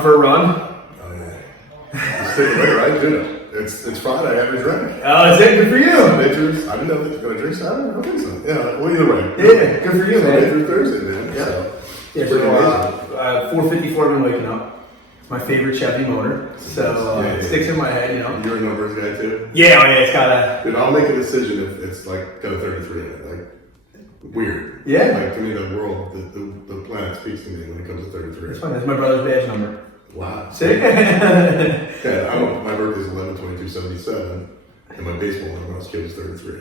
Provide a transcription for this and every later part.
going for a run? Oh yeah. Just take it away, right, dude? It's Friday. I haven't drank. Oh, is it good for you? Sunday through. I didn't know if they're gonna drink Saturday. I don't think so. Yeah. Well, either way. Yeah, good for you, Sunday man. through Thursday, man. Yeah. So, Yeah, so 4:54 I've been waking up. It's my favorite Chevy motor, so it sticks in my head, you know. You're a numbers guy too? Yeah, it's got Dude, I'll make a decision if it's like got a 33 in it. Like, weird. Yeah. Like, to me, the world, the planet speaks to me when it comes to 33. It's fine. That's my brother's badge number. Wow. See? Yeah, my birthday's 11/22/77, and my baseball number when I was a kid was 33.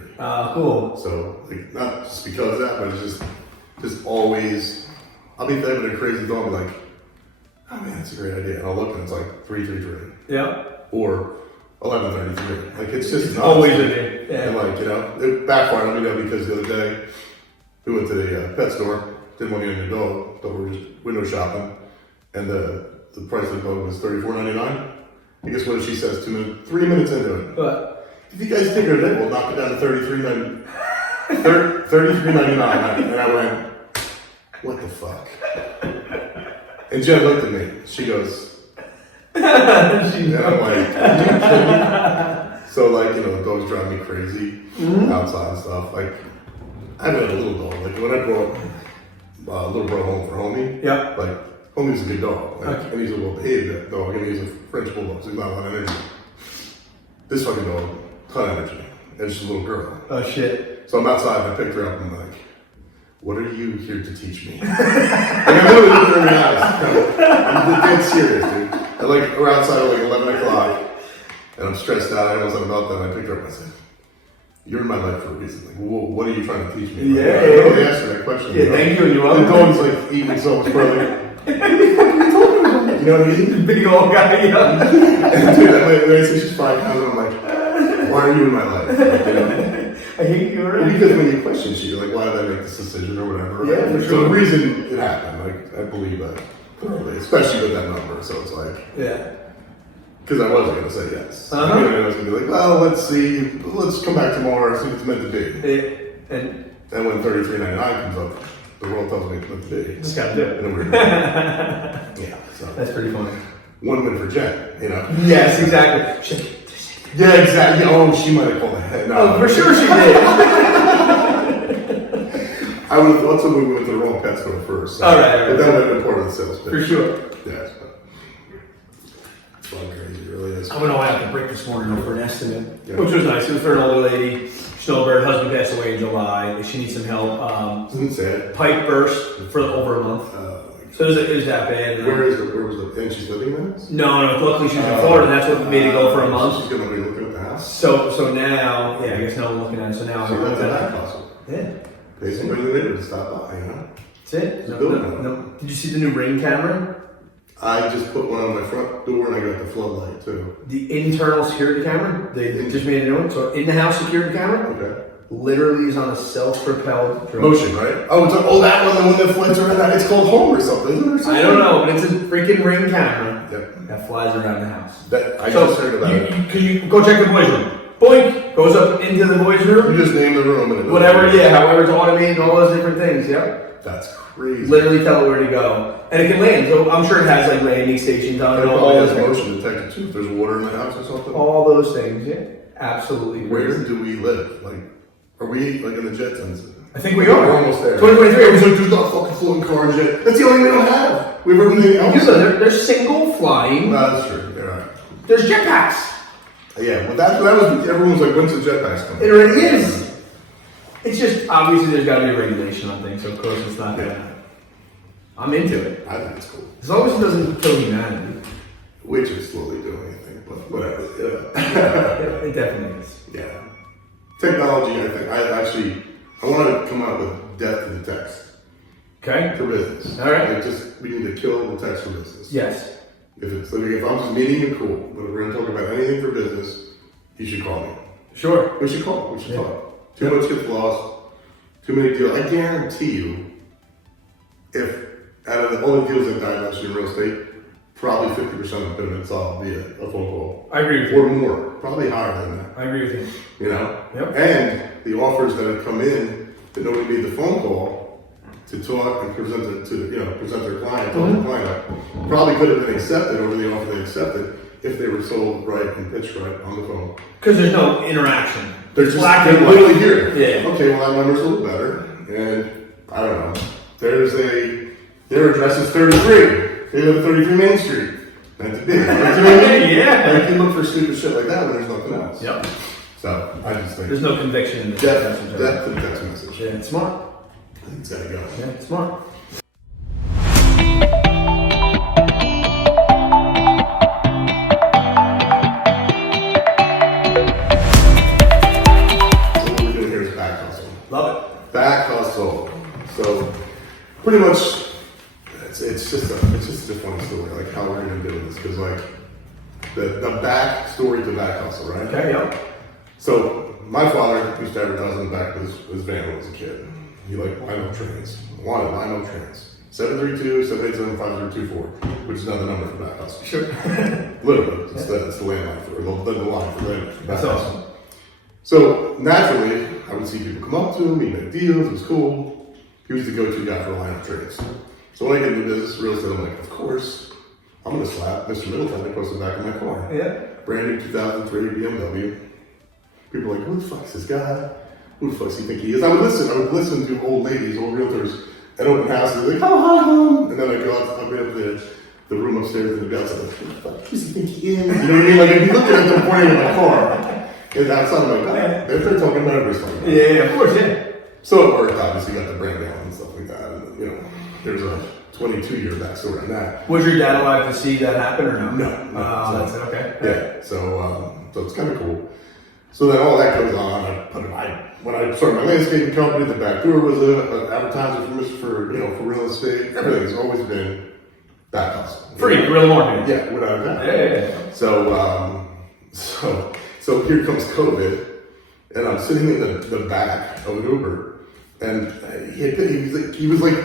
Cool. So, like, not just because of that, but it's just always, I'll be having a crazy thought, and be like, oh man, that's a great idea. And I'll look and it's like 333. Yeah. Or 1133. Like, it's just always a day. Yeah. And like, you know, it backfired on me though, because the other day we went to the pet store, didn't want to get a new dog, but we were just window shopping, and the price of the dog was $34.99. And guess what she says 3 minutes into it? What? If you guys take it in, we'll knock it down to $33.99. And I went, what the fuck? And Jen looked at me. She goes, and I'm like, are you kidding me? So, like, you know, the dogs drive me crazy outside and stuff. Like, I had a little dog. Like, when I brought little bro home for Homie, yeah. like, Homie's a good dog. Like, Okay. and he's a well behaved dog, and he's a French bulldog, so he's not a lot of energy. This fucking dog, ton of energy. And she's a little girl. Oh, shit. So I'm outside, and I picked her up, and I'm like, what are you here to teach me? Like, I literally looked her in the eyes. I'm dead serious, dude. And like, we're outside at like 11 o'clock, and I'm stressed out. I almost had a meltdown. I picked her up and I said, you're in my life for a reason. Like, whoa, what are you trying to teach me? Like, Yeah. I really asked her that question. Yeah, you know? thank you. And you're The welcome. dog's like eating so much further. What the fuck are you talking about? You know what I mean? Big old guy, yeah. And dude, I say she's 5 pounds, and I'm like, why are you in my life? Like, you know? I hate you already. Because when you question shit, you're like, why did I make this decision or whatever? Yeah, for So sure. the reason it happened, like, I believe that thoroughly, especially with that number. So it's like, Yeah. because I wasn't going to say yes. Uh-huh. I mean, I was going to be like, well, let's see, let's come back tomorrow and see if it's meant to be. And when 33.99 comes up, the world tells me it's meant to be. Just gotta do it. And then we're yeah, so That's pretty funny. one win for Jen, you know? Yes, exactly. Yeah, exactly. Oh, she might have called ahead. No, Oh, for sure she did. I would have thought somebody went to the wrong pet store first. So. All right. But that would have been part of the sales pitch. For sure. Yes, but it's fun crazy, it really is. I went all out to break this morning for an estimate, Yeah. which was nice. It was for an older lady. Snowbird, husband passed away in July. She needs some help. Isn't sad? Pipe burst for over a month. So it was that bad. Where was the, and she's living there? No, luckily she was in Florida, and that's what made it go for a month. She's going to be looking at the house? So now, yeah, I guess now I'm looking at it. So now So I'm that's looking that at it. possible. Yeah. Pay somebody in the neighborhood to stop by, you know? That's it. No, Building. no. Did you see the new Ring camera? I just put one on my front door and I got the floodlight too. The internal security camera? They just made a new one. So in-the-house security camera? Okay. Literally is on a self-propelled drone. Motion, right? Oh, that one, the one that flies around. It's called Home or something, isn't it? Or something? I don't know, but it's a freaking Ring camera Yep. that flies around the house. I just heard about it. Can you go check the boys' room? Boink! Goes up into the boys' room. You just name the room and it Whatever, yeah, however it's automated, all those different things, yep. That's crazy. Literally tell it where to go. And it can land, so I'm sure it has like landing stations on it, And it all probably those has things. motion detected too. If there's water in the house or something. All those things, yeah. Absolutely. Where crazy. do we live? Like, are we like in the Jetsons? I think we are. We're almost there. 2023. Everyone's like, there's not fucking floating cars yet. That's the only thing we don't have. We have everything else. You know, they're single flying. No, that's true. You're right. There's jetpacks. Yeah, well, that was, everyone was like, when's the jetpacks coming? It already is. It's just, obviously, there's got to be a regulation on things, so of course it's not going to. I'm into it. I think it's cool. As long as it doesn't kill humanity. Which is slowly doing anything, but whatever. It definitely is. Yeah. Technology, I want to come out with death to the text Okay? for business. All right. Like we need to kill the text for business. Yes. If I'm just meeting you, cool. But if we're going to talk about anything for business, you should call me. Sure. We should call. We should talk. Too much gets lost. Too many deals. I guarantee you, if out of the only deals that die last year in real estate, probably 50% of them could have been solved via a phone call. I agree with you. Or more. Probably higher than that. I agree with you. You know? Yep. And the offers that have come in that nobody made the phone call, to talk and present it to present their client, talk to the client, probably could have been accepted over the offer they accepted if they were sold right and pitched right on the phone. Because there's no interaction. They're just they're literally here. Yeah. Okay, well that number's a little better, and I don't know. Their address is 33. They live at 33 Main Street. That's big. Yeah. Like, you look for stupid shit like that when there's nothing else. Yep. So I just think There's no conviction in the depth to the text message. Yeah, it's smart. I think it's gotta go. Yeah, it's smart. So what we're doing here is back hustle. Love it. Back hustle. So pretty much it's just a funny story, like how we're gonna do this, because like the back story to back hustle, right? Okay, yep. So my father used to advertise on the back of his van when he was a kid. He liked Lino trains. Wanted Lino trains. 732-787-5024, which is another number for back hustle. Sure. Literally, it's the landline for the line for back That's hustle. awesome. So naturally, I would see people come up to him, he'd make deals, it was cool. He was the go-to guy for Lino trains. So when I get into business, real estate, I'm like, of course, I'm gonna slap Mr. Middleton across the back of my car. Yeah. Brand new 2003 BMW. People are like, who the fuck is this guy? Who the fuck does he think he is? I would listen to old ladies, old realtors at open houses, like, oh, hi, home. And then I'd go out, I'd be up the room upstairs and the outside, like, who the fuck does he think he is? You know what I mean? Like, I'd be looking at them pointing at my car. And outside, I'm like, oh, they're talking about everything. Yeah, of course, yeah. So it worked, obviously, got the brand down and stuff like that. And, there's a 22-year backstory on that. Was your dad alive to see that happen or no? No. Oh, that's it, okay. Yeah, so it's kind of cool. So then all that goes on. When I started my landscaping company, the back door was an advertiser for real estate. Everything's always been back hustle. Free, real marketing. Yeah, without a doubt. Yeah. So here comes COVID, and I'm sitting in the back of an Uber, and he was like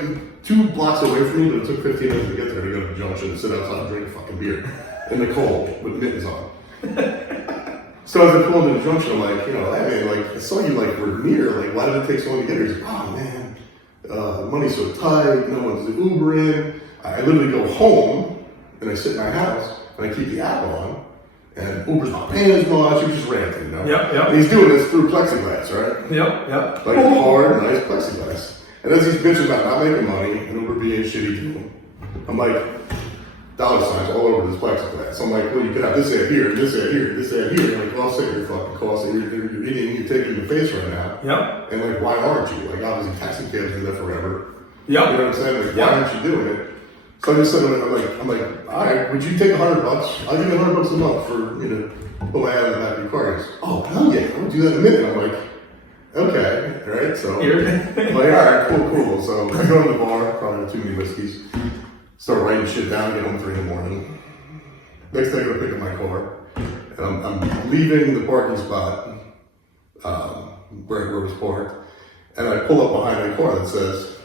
2 blocks away from me, but it took 15 minutes to get there to go to the junction and sit outside and drink a fucking beer in the cold with mittens on. So as I pulled in the junction, I'm like, hey man, like I saw you like were near, like why did it take so long to get here? He's like, oh man, the money's so tight, no one's Uber in. I literally go home and I sit in my house and I keep the app on, and Uber's not paying as much. He was just ranting, Yep. And he's doing this through plexiglass, right? Yep. Like hard, nice plexiglass. And as he's bitching about not making money and Uber being shitty to him, I'm like, dollar signs all over this plexiglass. I'm like, well, you could have this ad here, this ad here, this ad here. Like, well, I'll say your fucking cost, and you're eating, you're taking in the face right now. Yep. And like, why aren't you? Like, obviously, taxi cabs do that forever. Yep. You know what I'm saying? Like, why aren't you doing it? So I just said, I'm like, all right, would you take $100? I'll give you $100 a month for put my ad in the back of your car. He goes, oh hell yeah, I'll do that in a minute. I'm like, okay, right? So I'm like, all right, cool. So I go in the bar, probably too many whiskeys, start writing shit down, get home 3 in the morning. Next day I go pick up my car, and I'm leaving the parking spot where it was parked, and I pull up behind my car that says,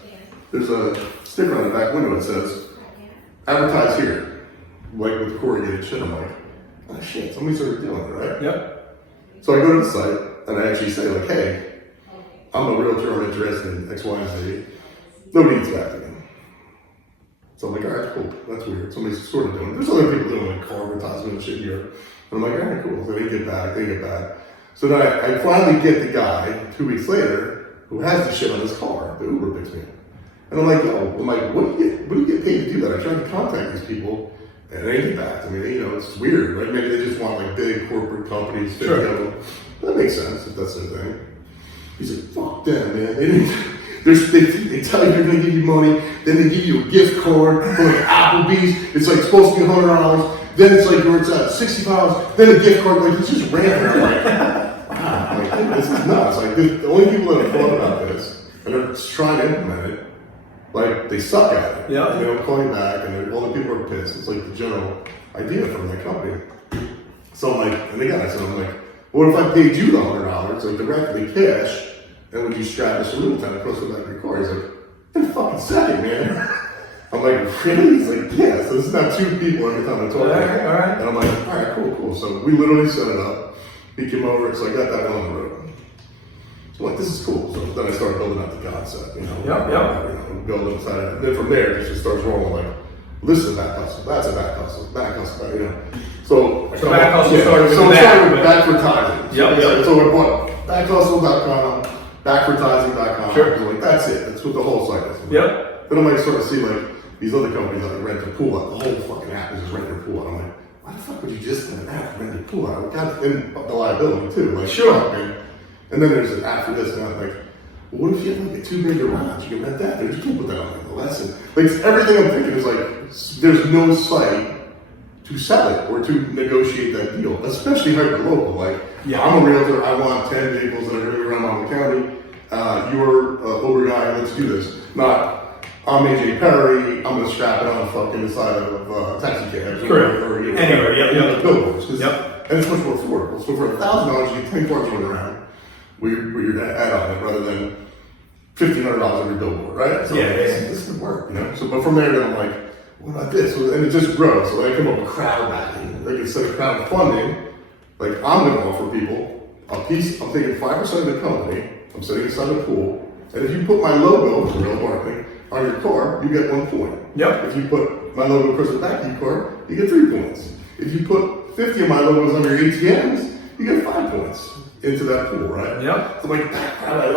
there's a sticker on the back window that says, advertise here, like with corrugated shit. I'm like, oh shit, somebody started doing it, right? Yep. So I go to the site, and I actually say like, hey, I'm a realtor, I'm interested in X, Y, and Z. Nobody gets back to me. So I'm like, all right, cool. That's weird. Somebody's sort of doing it. There's other people doing like car advertisement and shit here. And I'm like, all right, cool. So they get back. So then I finally get the guy 2 weeks later who has the shit on his car. The Uber picks me up. And I'm like, what do you get paid to do that? I tried to contact these people and they get back to me. It's weird, right? Maybe they just want like big corporate companies. Sure. That makes sense if that's their thing. He's like, fuck them, man. They tell you they're gonna give you money, then they give you a gift card for like Applebee's. It's like supposed to be $100. Then it's like where it's at $60. Then a gift card. Like it's just random. I'm like, wow. I'm like, this is nuts. Like the only people that have thought about this and are trying to implement it, like they suck at it. Yeah. They don't call you back, and all the people are pissed. It's like the general idea from the company. So I'm like, and again, I'm like, what if I paid you the $100, like directly cash? And would you strap Mr. Littleton across the back of your car? He's like, in a fucking second, man. I'm like, really? He's like, yeah. So this is not 2 people every time I talk to him. All right. And I'm like, all right, cool. So we literally set it up. He came over, so I got that on the road. So I'm like, this is cool. So then I started building out the concept, you know. Build inside it. And then from there, it just starts rolling like, this is a back hustle, that's a back hustle, you know. So back hustle started with so the it started with back. backvertising. So I bought backhustle.com, backvertising.com. Sure. Like, that's it. That's what the whole site is. Yep. Then I might start to see like these other companies that rent their pool out. The whole fucking app is just rent your pool out. I'm like, why the fuck would you just get an app to rent your pool out? And the liability too. Like, sure. Man. And then there's an app for this, and I'm like, well, what if you have like a 2-bed garage? You can rent that there. You can't put that on the lesson. Like, everything I'm thinking is like, there's no site to sell it or to negotiate that deal, especially hyper local. Like, I'm a realtor. I want 10 vehicles that are going to be around Monmouth County. You're an Uber guy. Let's do this. Not, I'm AJ Perry. I'm going to strap it on fucking the side of taxi cabs. Correct. Or Anyway, billboards. Yep. And it's much more affordable. So for $1,000, you get 10 cars running around. Where you're going to add on it rather than $1,500 every billboard, right? So this could work, you know. So, but from there, then I'm like, what about this? And it just grows. So I come up with crowd backing. Like, instead of crowdfunding, like, I'm going to offer people a piece. I'm taking 5% of the company. I'm sitting inside the pool, and if you put my logo, for real marketing, on your car, you get 1 point. Yep. If you put my logo across the back of your car, you get 3 points. If you put 50 of my logos on your ATMs, you get 5 points into that pool, right? Yep. So like,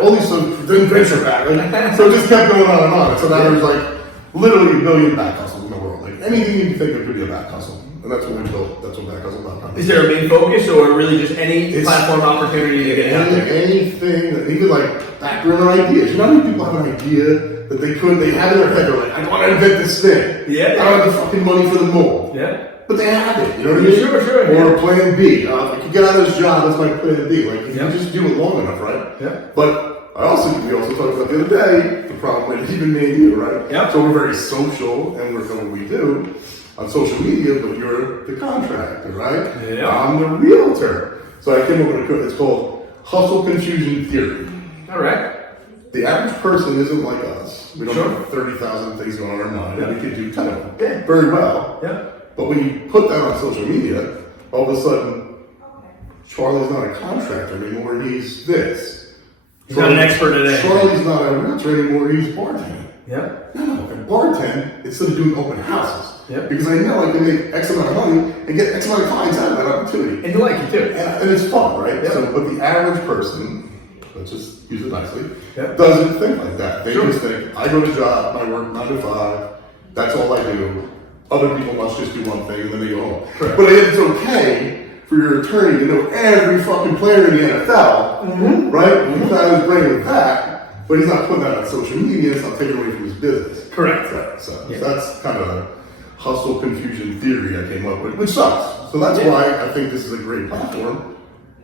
all these didn't venture back. Like, so it just kept going on and on. So now there's like literally a billion back hustles in the world. Like, anything you can think of could be a back hustle. And that's what we built. That's what backhustle.com is. There a main focus or really just any platform opportunity to get out there? Anything, even like background ideas. You know how many people have an idea that they have in their head, they're like, I want to invent this thing. Yeah. I don't have the fucking money for the mold. Yeah. But they have it, you know what I mean? Sure. Or plan B. If I can get out of this job, that's my plan B. Like, if you just do it long enough, right? Yeah. But we also talked about the other day, the problem with even me and you, right? Yeah. So we're very social, and we're doing what we do on social media, but you're the contractor, right? Yeah. I'm the realtor. So I came up with it's called hustle confusion theory. All right. The average person isn't like us. We don't Sure. have 30,000 things going on in our mind, Yeah. and we can do 10 of them Yeah. very well. Yeah. But when you put that on social media, all of a sudden, Charlie's not a contractor anymore, he's this. He's not an expert at anything. Charlie's not a realtor anymore, he's bartending. Yeah. No, I bartend instead of doing open houses. Yeah. Because I know I can make X amount of money and get X amount of clients out of that opportunity. And you like it too. And it's fun, right? Yeah. So, but the average person, let's just use it nicely, Yeah. doesn't think like that. They Sure. just think, I go to job, I work 9 to 5, that's all I do. Other people must just do one thing and then they go home. Correct. But it's okay for your attorney to know every fucking player in the NFL, right? He's not his brain with that, but he's not putting that on social media, it's not taking away from his business. Correct. Right. So that's kind of a hustle confusion theory I came up with, which sucks. So that's why I think this is a great platform.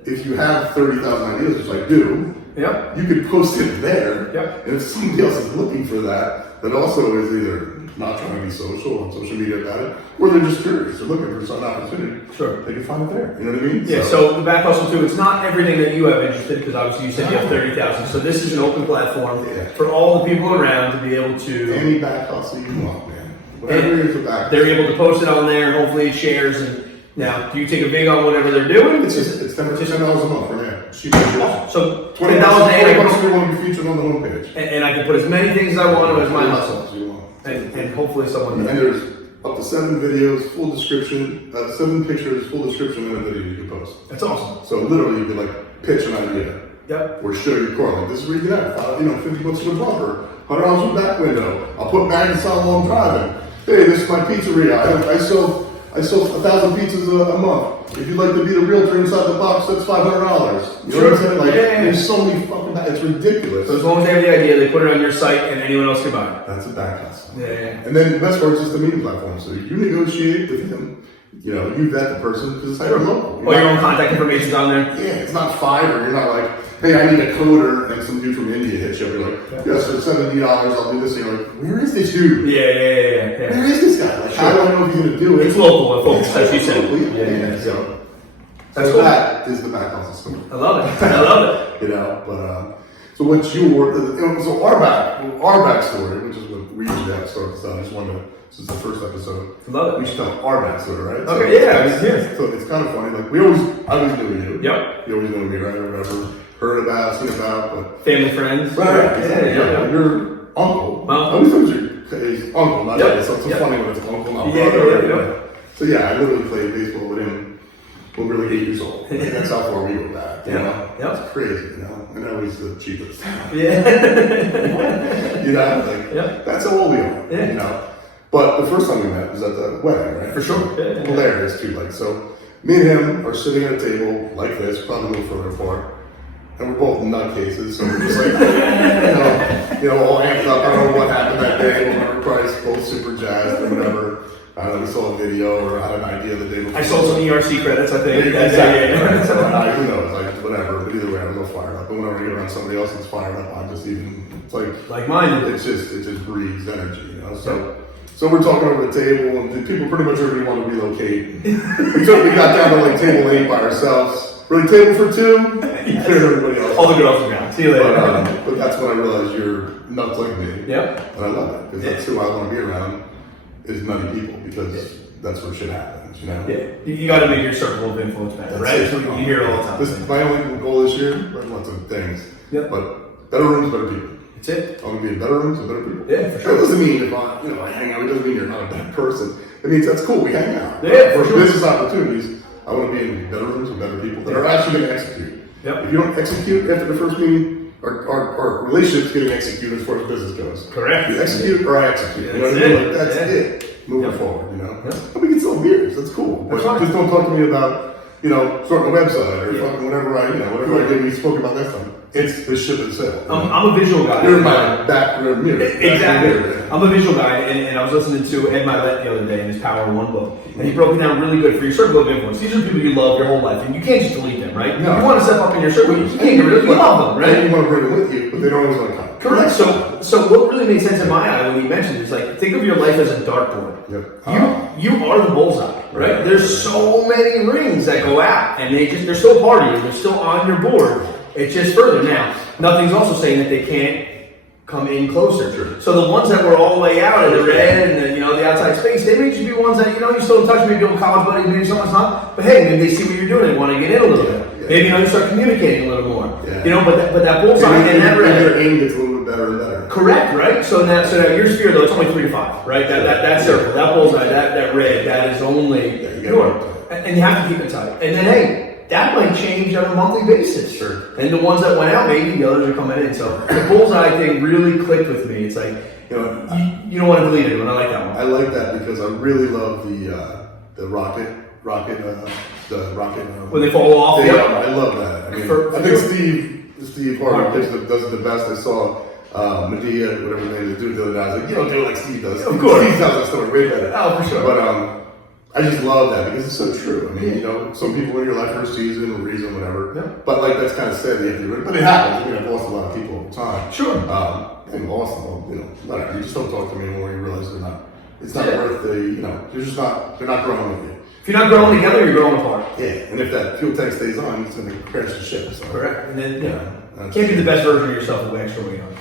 If you have 30,000 ideas, which I do, Yep. you could post it there. Yep. And if somebody else is looking for that, that also is either not trying to be social on social media about it, or they're just curious, they're looking for some opportunity. Sure. They can find it there. You know what I mean? Yeah, so the back hustle too, it's not everything that you have interested, because obviously you said you have 30,000. So this is an open platform for all the people around to be able to. Any back hustle you want, man. Whatever is a back They're able to post it on there, and hopefully it shares. And now, do you take a vig on whatever they're doing? It's $10 a month for now. So $10 $20 a day, we want to be featured on the homepage. and I can put as many things as I want as my hustle. As you want. And hopefully someone. And there's up to 7 videos, full description, 7 pictures, full description, and a video you can post. That's awesome. So literally, you could like pitch an idea. Yep. Or show your car. Like, this is where you get at. $50 for the bumper, $100 for the back window. I'll put magnets on while I'm driving. Hey, this is my pizzeria. I sell 1,000 pizzas a month. If you'd like to be the realtor inside the box, that's $500. You know what I'm saying? Like, there's so many fucking it's ridiculous. So as long as they have the idea, they put it on your site, and anyone else can buy it. That's a back hustle. Yeah. And then the best part is just the meeting platform. So you negotiate with him. You know, you vet the person because it's hyper local. All your own contact information's on there. Yeah, it's not Fiverr. You're not like, hey, I need a coder, and some dude from India hits you up. You're like, yes, for $70, I'll do this. And you're like, where is this dude? Yeah. Where is this guy? Like, how do I know if he's gonna do it? It's local and focused, as you said. Yeah. So That's cool. that is the back hustle story. I love it. You know, but So so our backstory, which is what we usually have to start this out. I just wanted to, this is the first episode. Love it. We should tell our backstory, right? Okay, yeah. So it's kind of funny. Like I always knew you. Yep. You always knew me, right? Or whatever. Heard about, seen about, but Family, friends. right. Yeah. Your uncle. Well, I always thought his uncle, not dad. So it's funny when it's uncle, not brother. Yeah. So yeah, I literally played baseball with him when we were 8 years old. Like, that's how far we go back. You know? Yep. It's crazy, you know. And that was the cheapest. Yeah. You know, like that's how old we are. Yeah. You know. But the first time we met was at the wedding, right? For sure. Yeah. Hilarious too. Like so, me and him are sitting at a table like this, probably a little further apart, and we're both nutcases. So we're just like, you know, all amped up. I don't know what happened that day. We were probably both super jazzed or whatever. I don't know, we saw a video or had an idea the day before. I saw some ERC credits, I think. Exactly. So, who knows? Like whatever. But either way, I'm a little fired up. But whenever you're around somebody else that's fired up, I'm just even. It's like mine. It just breeds energy, you know. So we're talking over the table, and people pretty much already want to relocate. we got down to like table 8 by ourselves. Really, table for 2? Yes. Everybody else. All the girls are gone. See you later. But that's when I realized you're nuts like me. Yep. And I love it because that's who I want to be around. Is many people because that's where shit happens, you know. Yeah, you got to make your circle of influence better, right? So you hear it all the time. My only goal this year, lots of things, but better rooms, better people. That's it. I want to be in better rooms and better people. Yeah, for sure. That doesn't mean if I hang out. It doesn't mean you're not a bad person. It means that's cool. We hang out. Yeah, for sure. Business opportunities. I want to be in better rooms with better people that are actually going to execute. Yep. If you don't execute after the first meeting, our relationship's getting executed as far as business goes. Correct. You execute or I execute. Yeah, You know what I mean? Like, that's it. Moving forward, you know. And we can sell beers. That's cool. But just don't talk to me about, starting a website or fucking whatever I did. We spoke about that time. It's the ship and sail. I'm a visual guy. You're my back rear mirror. Exactly. I'm a visual guy, and I was listening to Ed Milet the other day in his Power of One book, and he broke it down really good for your circle of influence. These are people you love your whole life, and you can't just delete them, right? No. You want to step up in your circle, you can't get rid of them. You love them, right? And you want to bring them with you, but they don't always want to come. Correct. So what really made sense in my eye when you mentioned it is like, think of your life as a dartboard. Yep. You are the bullseye, right? There's so many rings that go out, and they're still part of you. They're still on your board. It's just further. Now, nothing's also saying that they can't come in closer. Sure. So the ones that were all the way out in the red and the outside space, they may just be ones that you still in touch with your college buddies, maybe someone's not. But hey, maybe they see what you're doing and want to get in a little bit. Yeah. Maybe you start communicating a little more. Yeah. But that bullseye and that red. Your aim gets a little bit better and better. Correct, right? So now your sphere though, it's only 3 to 5, right? That circle, that bullseye, that red, that is only yours. And you have to keep it tight. And then hey, that might change on a monthly basis. Sure. And the ones that went out, maybe the others are coming in. So the bullseye thing really clicked with me. It's like you don't want to delete it, but I like that one. I like that because I really love the rocket. When they fall off. I love that. I mean, I think Steve Harvey does the best. I saw Medea, whatever the name is, do the other day. I was like, you don't do it like Steve does. Of course. Steve tells that story way better. Oh, for sure. But I just love that because it's so true. I mean, some people in your life for a season, a reason, whatever. Yeah. But like that's kind of sad. But it happens. I mean, I've lost a lot of people over time. Sure. And lost them. Whatever. You just don't talk to me anymore. You realize they're not. It's not worth the. You're just not. They're not growing with you. If you're not growing together, you're growing apart. Yeah. And if that fuel tank stays on, it's going to crash the ship. So. Correct. And then can't be the best version of yourself with extra weight on.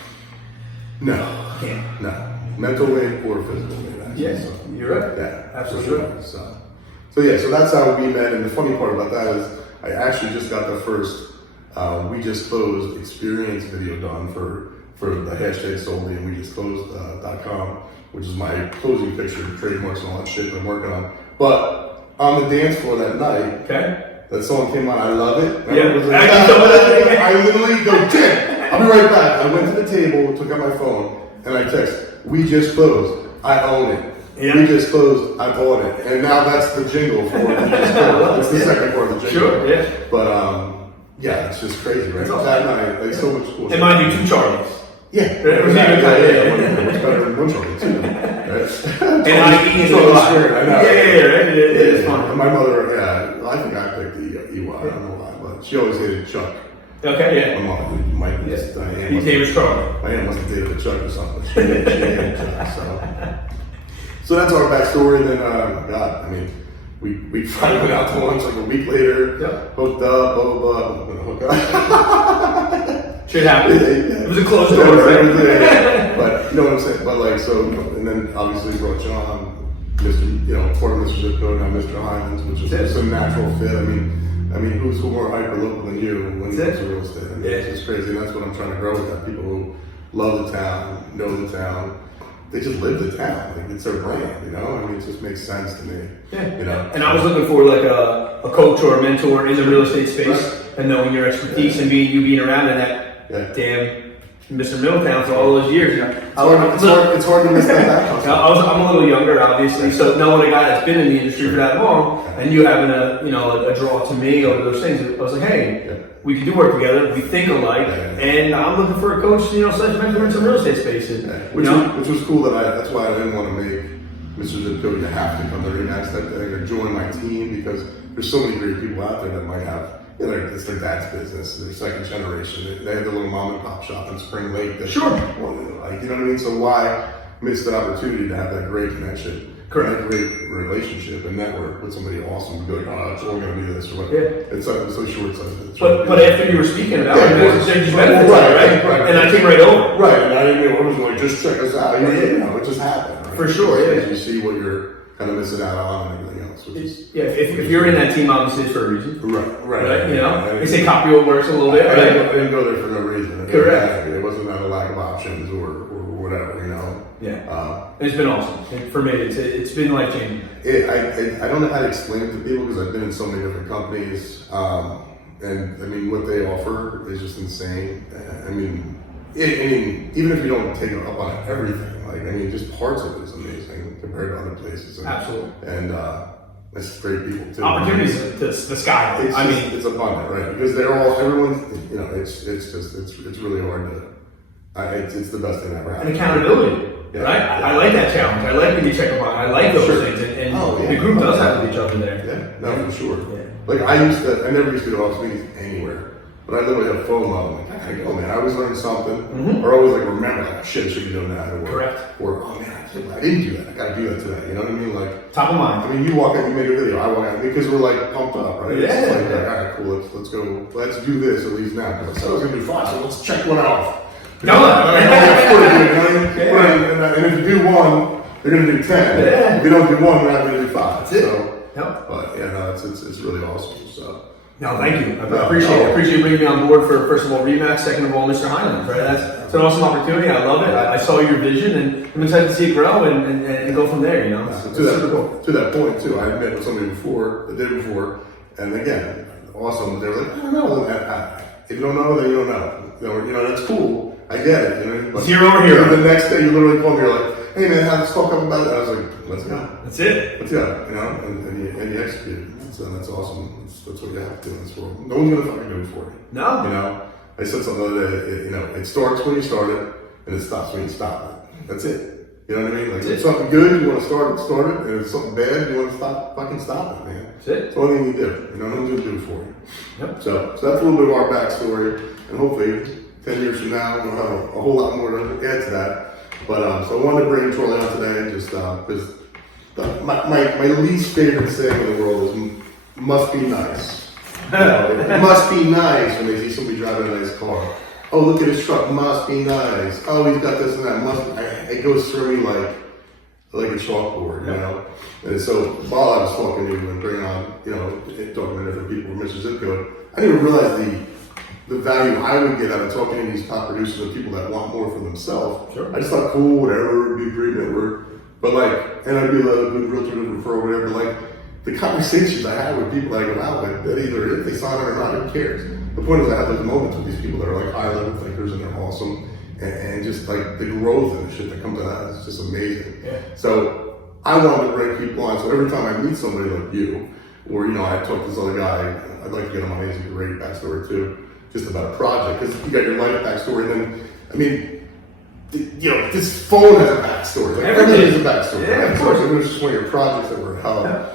No. Can't. No. Mental weight or physical weight. Yes. So. You're right. Yeah. Absolutely sure. right. So that's how we met. And the funny part about that is I actually just got the first We Just Closed experience video done for the hashtag solely, and we just closed.com, which is my closing picture, trademarks and all that shit that I'm working on. But on the dance floor that night, that song came on. I love it. I literally go, Tim, I'll be right back. I went to the table, took out my phone, and I text, We Just Closed. I own it. Yeah. We Just Closed. I bought it. And now that's the jingle for We Just Closed. It's the second part of the jingle. Sure, yeah. But yeah, it's just crazy, right? That night, like so much cool. And mind you, 2 Charlies. Yeah. It was even good. Much better than one Charlie, too. Right? And I eat Totally squared, I know. It's fun. And my mother, I think I picked the EY. I don't know why, but she always hated Chuck. Okay, yeah. My mom, Mike, Diane. His name is Charlie. My aunt must have dated a Chuck or something. She hated Chuck, so that's our backstory. Then, God, I mean, we finally went out to lunch like a week later. Yep. Hooked up, blah, blah, blah. Hooked up. Shit happened. It was a closed door, right? But you know what I'm saying? But like, so, and then obviously brought John, Mr. Part of Mr. Zip Code, now Mr. Hyman's, which is a natural fit. I mean, who's more hyper local than you when it comes to real estate? I mean, it's just crazy, and that's what I'm trying to grow with that. People who love the town, know the town, they just live the town. Like, it's their brand, you know? I mean, it just makes sense to me. Yeah. You know? And I was looking for like a coach or a mentor in the real estate space, and knowing your expertise and being around in that damn Mr. Middletown for all those years. You know, it's hard to miss that out. I'm a little younger, obviously, so knowing a guy that's been in the industry for that long, and you having a draw to me over those things, I was like, hey, we can do work together. We think alike, and I'm looking for a coach, slash mentor in some real estate spaces. Which was cool that's why I didn't want to make Mr. Zip Code, you have to come to RE/MAX type thing or join my team, because there's so many great people out there that might have. It's their dad's business, their second generation. They have their little mom and pop shop in Spring Lake. Sure. You know what I mean? So why miss that opportunity to have that great connection, that great relationship and network with somebody awesome? Be like, oh, so we're going to do this or what? It's so short-sighted. But after you were speaking about it, there's just benefits, right? And I came right over. Right, and I didn't know, like, just check us out. It just happened. Right? For sure, You see what you're kind of missing out on and everything else. If you're in that team, obviously it's for a reason. Right. They say copy what works a little bit. I didn't go there for no reason. Correct. It wasn't out of lack of options or whatever, Yeah. It's been awesome. For me, it's been life changing. I don't know how to explain it to people because I've been in so many different companies, and I mean what they offer is just insane. I mean, even if you don't take it up on everything, just parts of it is amazing compared to other places. Absolutely. And it's great people too. Opportunities to the sky. It's abundant, right? Because everyone's, it's really hard to. It's the best thing ever happened. And accountability, right? I like that challenge. I like when you check them out. I like those things, and the group does have each other there. Yeah, no, for sure. Yeah. Like I never used to go to office meetings anywhere, but I literally have phone on. I'm like, I gotta go, man. I always learn something, or always remember, like, shit, I should be doing that, or oh man, I didn't do that. I gotta do that today. You know what I mean? Like top of mind. I mean, you walk out, you make a video. I walk out because we're like pumped up, right? Yeah. It's like, all right, cool. Let's go. Let's do this at least now. I said I was gonna do 5, so let's check one off. And if you do 1, you're going to do 10. Yeah. If you don't do 1, you're not going to do 5. So, but it's really awesome. So. No, thank you. I appreciate bringing me on board for, first of all, RE/MAX, second of all, Mr. Highlands, right? That's an awesome opportunity. I love it. I saw your vision, and I'm excited to see it grow and go from there, To that point, too, I met with somebody the day before, and again, awesome. They were like, I don't know. If you don't know, then you don't know. That's cool. I get it, But Zero over here. The next day, you literally call me. You're like, "Hey, man, how'd this talk up about it?" I was like, "Let's go. That's it. Let's go." And you execute. So that's awesome. That's what you have to do in this world. No one's gonna fucking do it for you. No. I said something the other day. It starts when you start it, and it stops when you stop it. That's it. You know what I mean? Like, if something good, you want to start it, and if something bad, you want to stop it, man. That's it. It's the only thing you do. No one's gonna do it for you. Yep. So that's a little bit of our backstory, and hopefully 10 years from now, we'll have a whole lot more to add to that. But so I wanted to bring Charlie on today just because my least favorite saying in the world is must be nice. It must be nice when they see somebody driving a nice car. Oh, look at his truck, must be nice. Oh, he's got this and that. It goes through me like a chalkboard, And so while I was talking to you and bringing on, talking to different people from Mr. Zip Code, I didn't realize the value I would get out of talking to these top producers and people that want more for themselves. Sure. I just thought, cool, whatever, it'd be a great network. But and I'd be like a good realtor to refer, whatever. But the conversations I had with people that I go out with, that either if they sign it or not, who cares? The point is I have those moments with these people that are high level thinkers and they're awesome. And just the growth and the shit that comes out of that is just amazing. Yeah. So I wanted to bring people on. So every time I meet somebody like you, or, I talk to this other guy, I'd like to get him on. He has a great backstory too. Just about a project, because you got your life backstory, and then, this phone has a backstory. Everything has a backstory. Yeah, right? of course. So it was just one of your projects that were held. Yeah.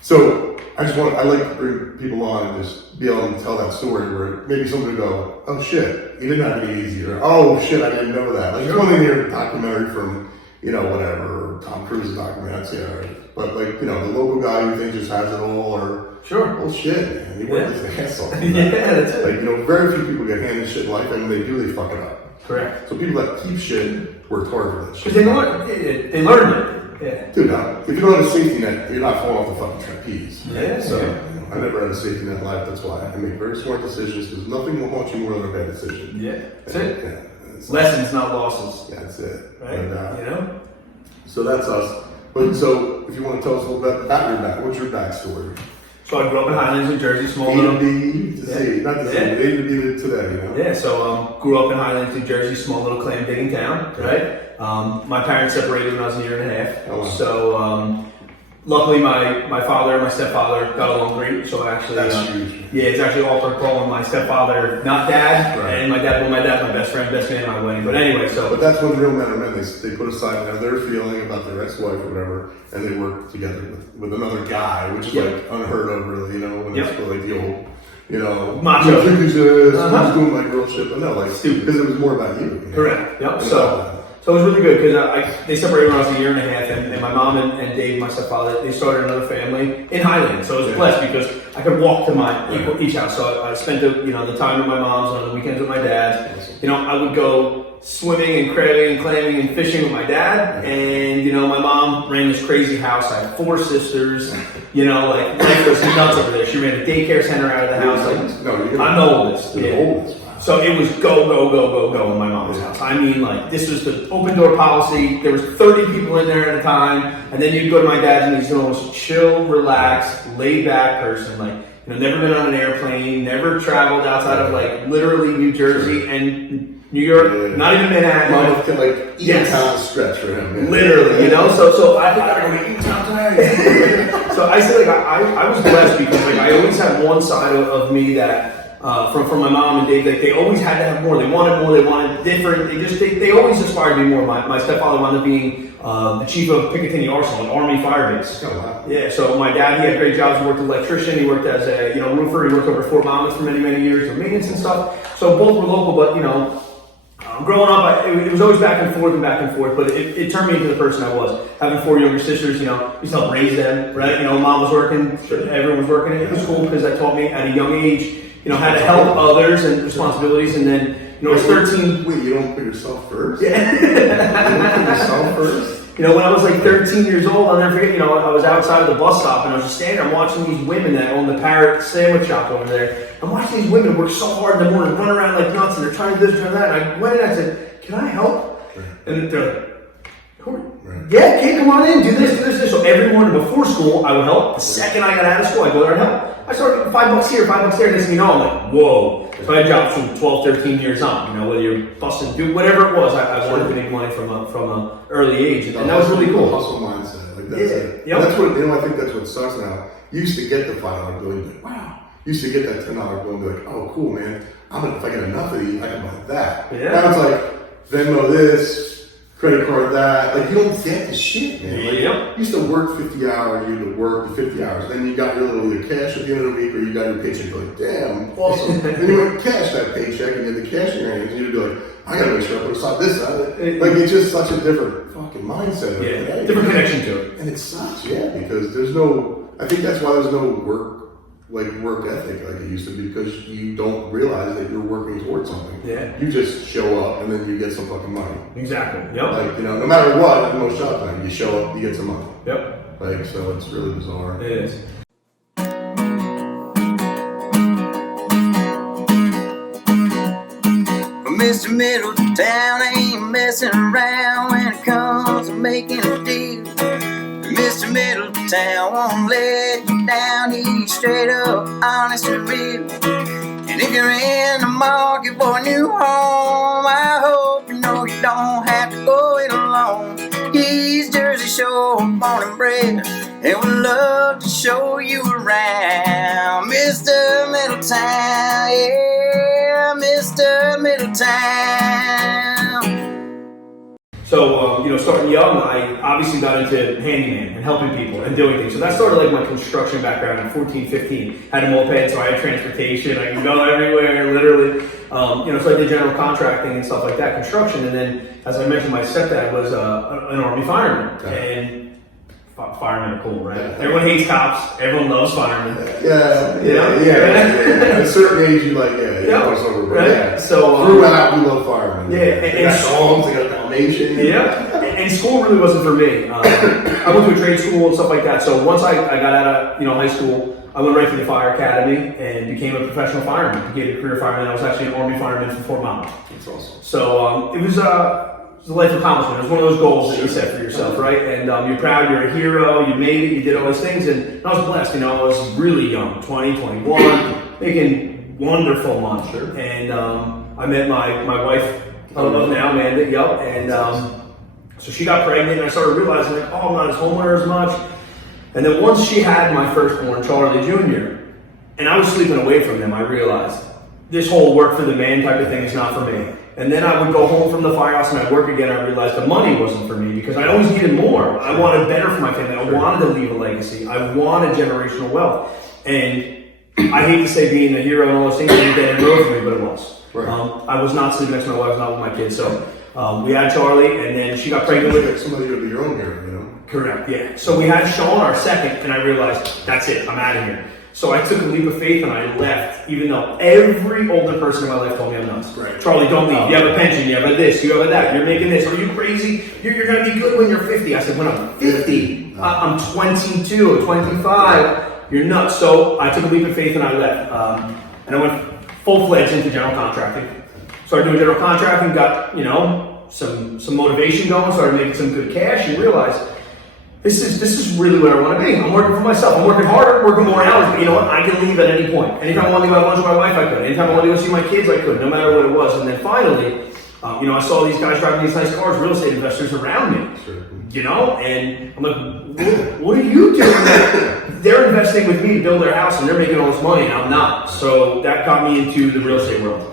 So I like to bring people on and just be able to tell that story where maybe somebody will go, oh shit, you didn't have it easy, or oh shit, I didn't know that. It's one thing to hear a documentary from, whatever, Tom Cruise's documentary, But like, you know, the local guy who thinks just has it all, or well, shit, man, he worked his ass off. Yeah, that's it. Like, you know, very few people get handed shit in life, and when they do, they fuck it up. Correct. So people that keep shit work hard for that shit. Because they learned it. Yeah. Dude, now, if you don't have a safety net, you're not falling off the fucking trapeze. Yeah. So, you know, I never had a safety net in life. That's why I make very smart decisions, because nothing will haunt you more than a bad decision. Yeah. That's it. Yeah, Lessons, not losses. Yeah, that's it. Right. And, you know? So that's us. But so, if you want to tell us a little bit about your back, what's your backstory? So I grew up in Highlands, New Jersey, small A little. to B to C, not to C, A to B to today, you know? Yeah, so grew up in Highlands, New Jersey, small little clam digging town, right? My parents separated when I was a year and a half. Oh, wow. So luckily my father and my stepfather got along great. So actually, That's huge. Yeah, it's actually all for calling my stepfather not dad, Right. and my dad's my best friend, best man at my wedding. But anyway, so. But that's when real men are men. They put aside their feeling about their ex-wife or whatever, and they work together with another guy, which is like unheard of, really. You know, when it's like the old, you know, macho. Who's doing like real shit, but no, like stupid, because it was more about you. Correct. Yep. So it was really good because they separated when I was a year and a half, and my mom and Dave, my stepfather, they started another family in Highland. So I was blessed because I could walk to each house. So I spent the time with my mom's, on the weekends with my dad. You know, I would go swimming and crabbing and clamming and fishing with my dad, and you know, my mom ran this crazy house. I had 4 sisters. You know, like life was nuts over there. She ran a daycare center out of the house. I'm the oldest. The oldest. So it was go in my mom's house. I mean, like, this was the open door policy. There was 30 people in there at a time. And then you'd go to my dad's and he's the most chill, relaxed, laid back person. Like, you know, never been on an airplane, never traveled outside of like literally New Jersey and New York, not even Manhattan. Like Eatontown stretch for him. Man. Literally, you know, so I so I say, like, I was blessed because like I always had one side of me that from my mom and Dave, like, they always had to have more. They wanted more. They wanted different. They always aspired to be more. My stepfather wound up being the chief of Picatinny Arsenal, an Army fire base. Oh, wow. Yeah. So my dad, he had great jobs. He worked as an electrician. He worked as a roofer. He worked over Fort Monmouth for many years with maintenance and stuff. So both were local, but you know. Growing up, it was always back and forth, but it turned me into the person I was. Having 4 younger sisters, you know, we used to help raise them, right? You know, mom was working, everyone was working. It was cool because that taught me at a young age, you know, how to help others and responsibilities. And then, you know, I was 13. Wait, you don't put yourself first? Yeah. You don't put yourself first? You know, when I was like 13 years old, I'll never forget, you know, I was outside of the bus stop and I was just standing there, I'm watching these women that own the Parrot sandwich shop over there. I'm watching these women work so hard in the morning, run around like nuts, and they're trying to do this, trying to that. And I went in and I said, "Can I help?" And they're like, "Yeah, kid, come on in, do this." So every morning before school, I would help. The second I got out of school, I'd go there and help. I started getting $5 here, $5 there. Next thing you know, I'm like, whoa. So I had jobs from 12, 13 years on. You know, whether you're busting, do whatever it was, I wanted to make money from an early age, and that was really cool. Hustle mindset, like that's it. Yep. That's what, you know. I think that's what sucks now. You used to get the $5 bill, you'd be like, wow. You used to get that $10 bill and be like, oh, cool, man. If I get enough of these, I can buy that. Yeah. Now it's like, Venmo this, credit card that. Like, you don't get the shit, man. Like, Yep. you used to work 50 hours, you would work the 50 hours. Then you got your little either cash at the end of the week or you got your paycheck. You're like, damn, awesome. Then you went cash that paycheck and you had the cash in your hands. And you'd be like, I gotta make sure I put aside this side. Like, it's just such a different fucking mindset. Yeah, different connection to it. And it sucks, yeah, because there's no, I think that's why there's no work ethic like it used to be, because you don't realize that you're working towards something. Yeah. You just show up and then you get some fucking money. Exactly. Yep. Like, you know, no matter what, most shop time, you show up, you get some money. Yep. Like, so it's really bizarre. It is. Mr. Middletown ain't messing around when it comes to making a deal. Mr. Middletown won't let you down. He's straight up, honest and real. And if you're in the market for a new home, I hope you know you don't have to go it alone. He's Jersey Shore born and bred, and would love to show you around. Mr. Middletown, yeah, Mr. Middletown. So, you know, starting young, I obviously got into handyman and helping people and doing things. So that started like my construction background at 14, 15. Had a moped, so I had transportation. I could go everywhere, literally. You know, so I did general contracting and stuff like that, construction. And then, as I mentioned, my stepdad was an Army fireman. And firemen are cool, right? Everyone hates cops. Everyone loves firemen. Yeah. At a certain age, you like, cross over, right? Yeah. So throughout, we love firemen. They got songs, they got a foundation. Yeah. And school really wasn't for me. I went to a trade school and stuff like that. So once I got out of high school, I went right to the fire academy and became a professional fireman. Became a career fireman. I was actually an Army fireman for 4 months. That's awesome. So it was a life accomplishment. It was one of those goals that you set for yourself, right? And you're proud, you're a hero, you made it, you did all these things. And I was blessed. I was really young, 20, 21, making wonderful money. Sure. And I met my wife of now, Amanda. Yep. And so she got pregnant, and I started realizing, like, I'm not as homeowner as much. And then once she had my firstborn, Charlie Jr., and I was sleeping away from them, I realized this whole work for the man type of thing is not for me. And then I would go home from the firehouse and I'd work again. I realized the money wasn't for me because I always needed more. I wanted better for my family. I wanted to leave a legacy. I wanted generational wealth. And I hate to say being a hero and all those things didn't get in road for me, but it was. Right. I was not sleeping next to my wife, I was not with my kids. So we had Charlie, and then she got pregnant with somebody to be your own hero, Correct, yeah. So we had Sean, our second, and I realized, that's it, I'm out of here. So I took a leap of faith and I left, even though every older person in my life told me I'm nuts. Right. Charlie, don't leave. You have a pension, you have a this, you have a that, you're making this. Are you crazy? You're going to be good when you're 50. I said, when I'm 50, I'm 22 or 25. You're nuts. So I took a leap of faith and I left. And I went full-fledged into general contracting. Started doing general contracting, got, some motivation going, started making some good cash, and realized this is really what I want to be. I'm working for myself. I'm working harder, working more hours, but you know what? I can leave at any point. Anytime I want to go have lunch with my wife, I could. Anytime I want to go see my kids, I could, no matter what it was. And then finally, I saw these guys driving these nice cars, real estate investors around me. Sure. And I'm like, what are you doing? They're investing with me to build their house, and they're making all this money, and I'm not. So that got me into the real estate world.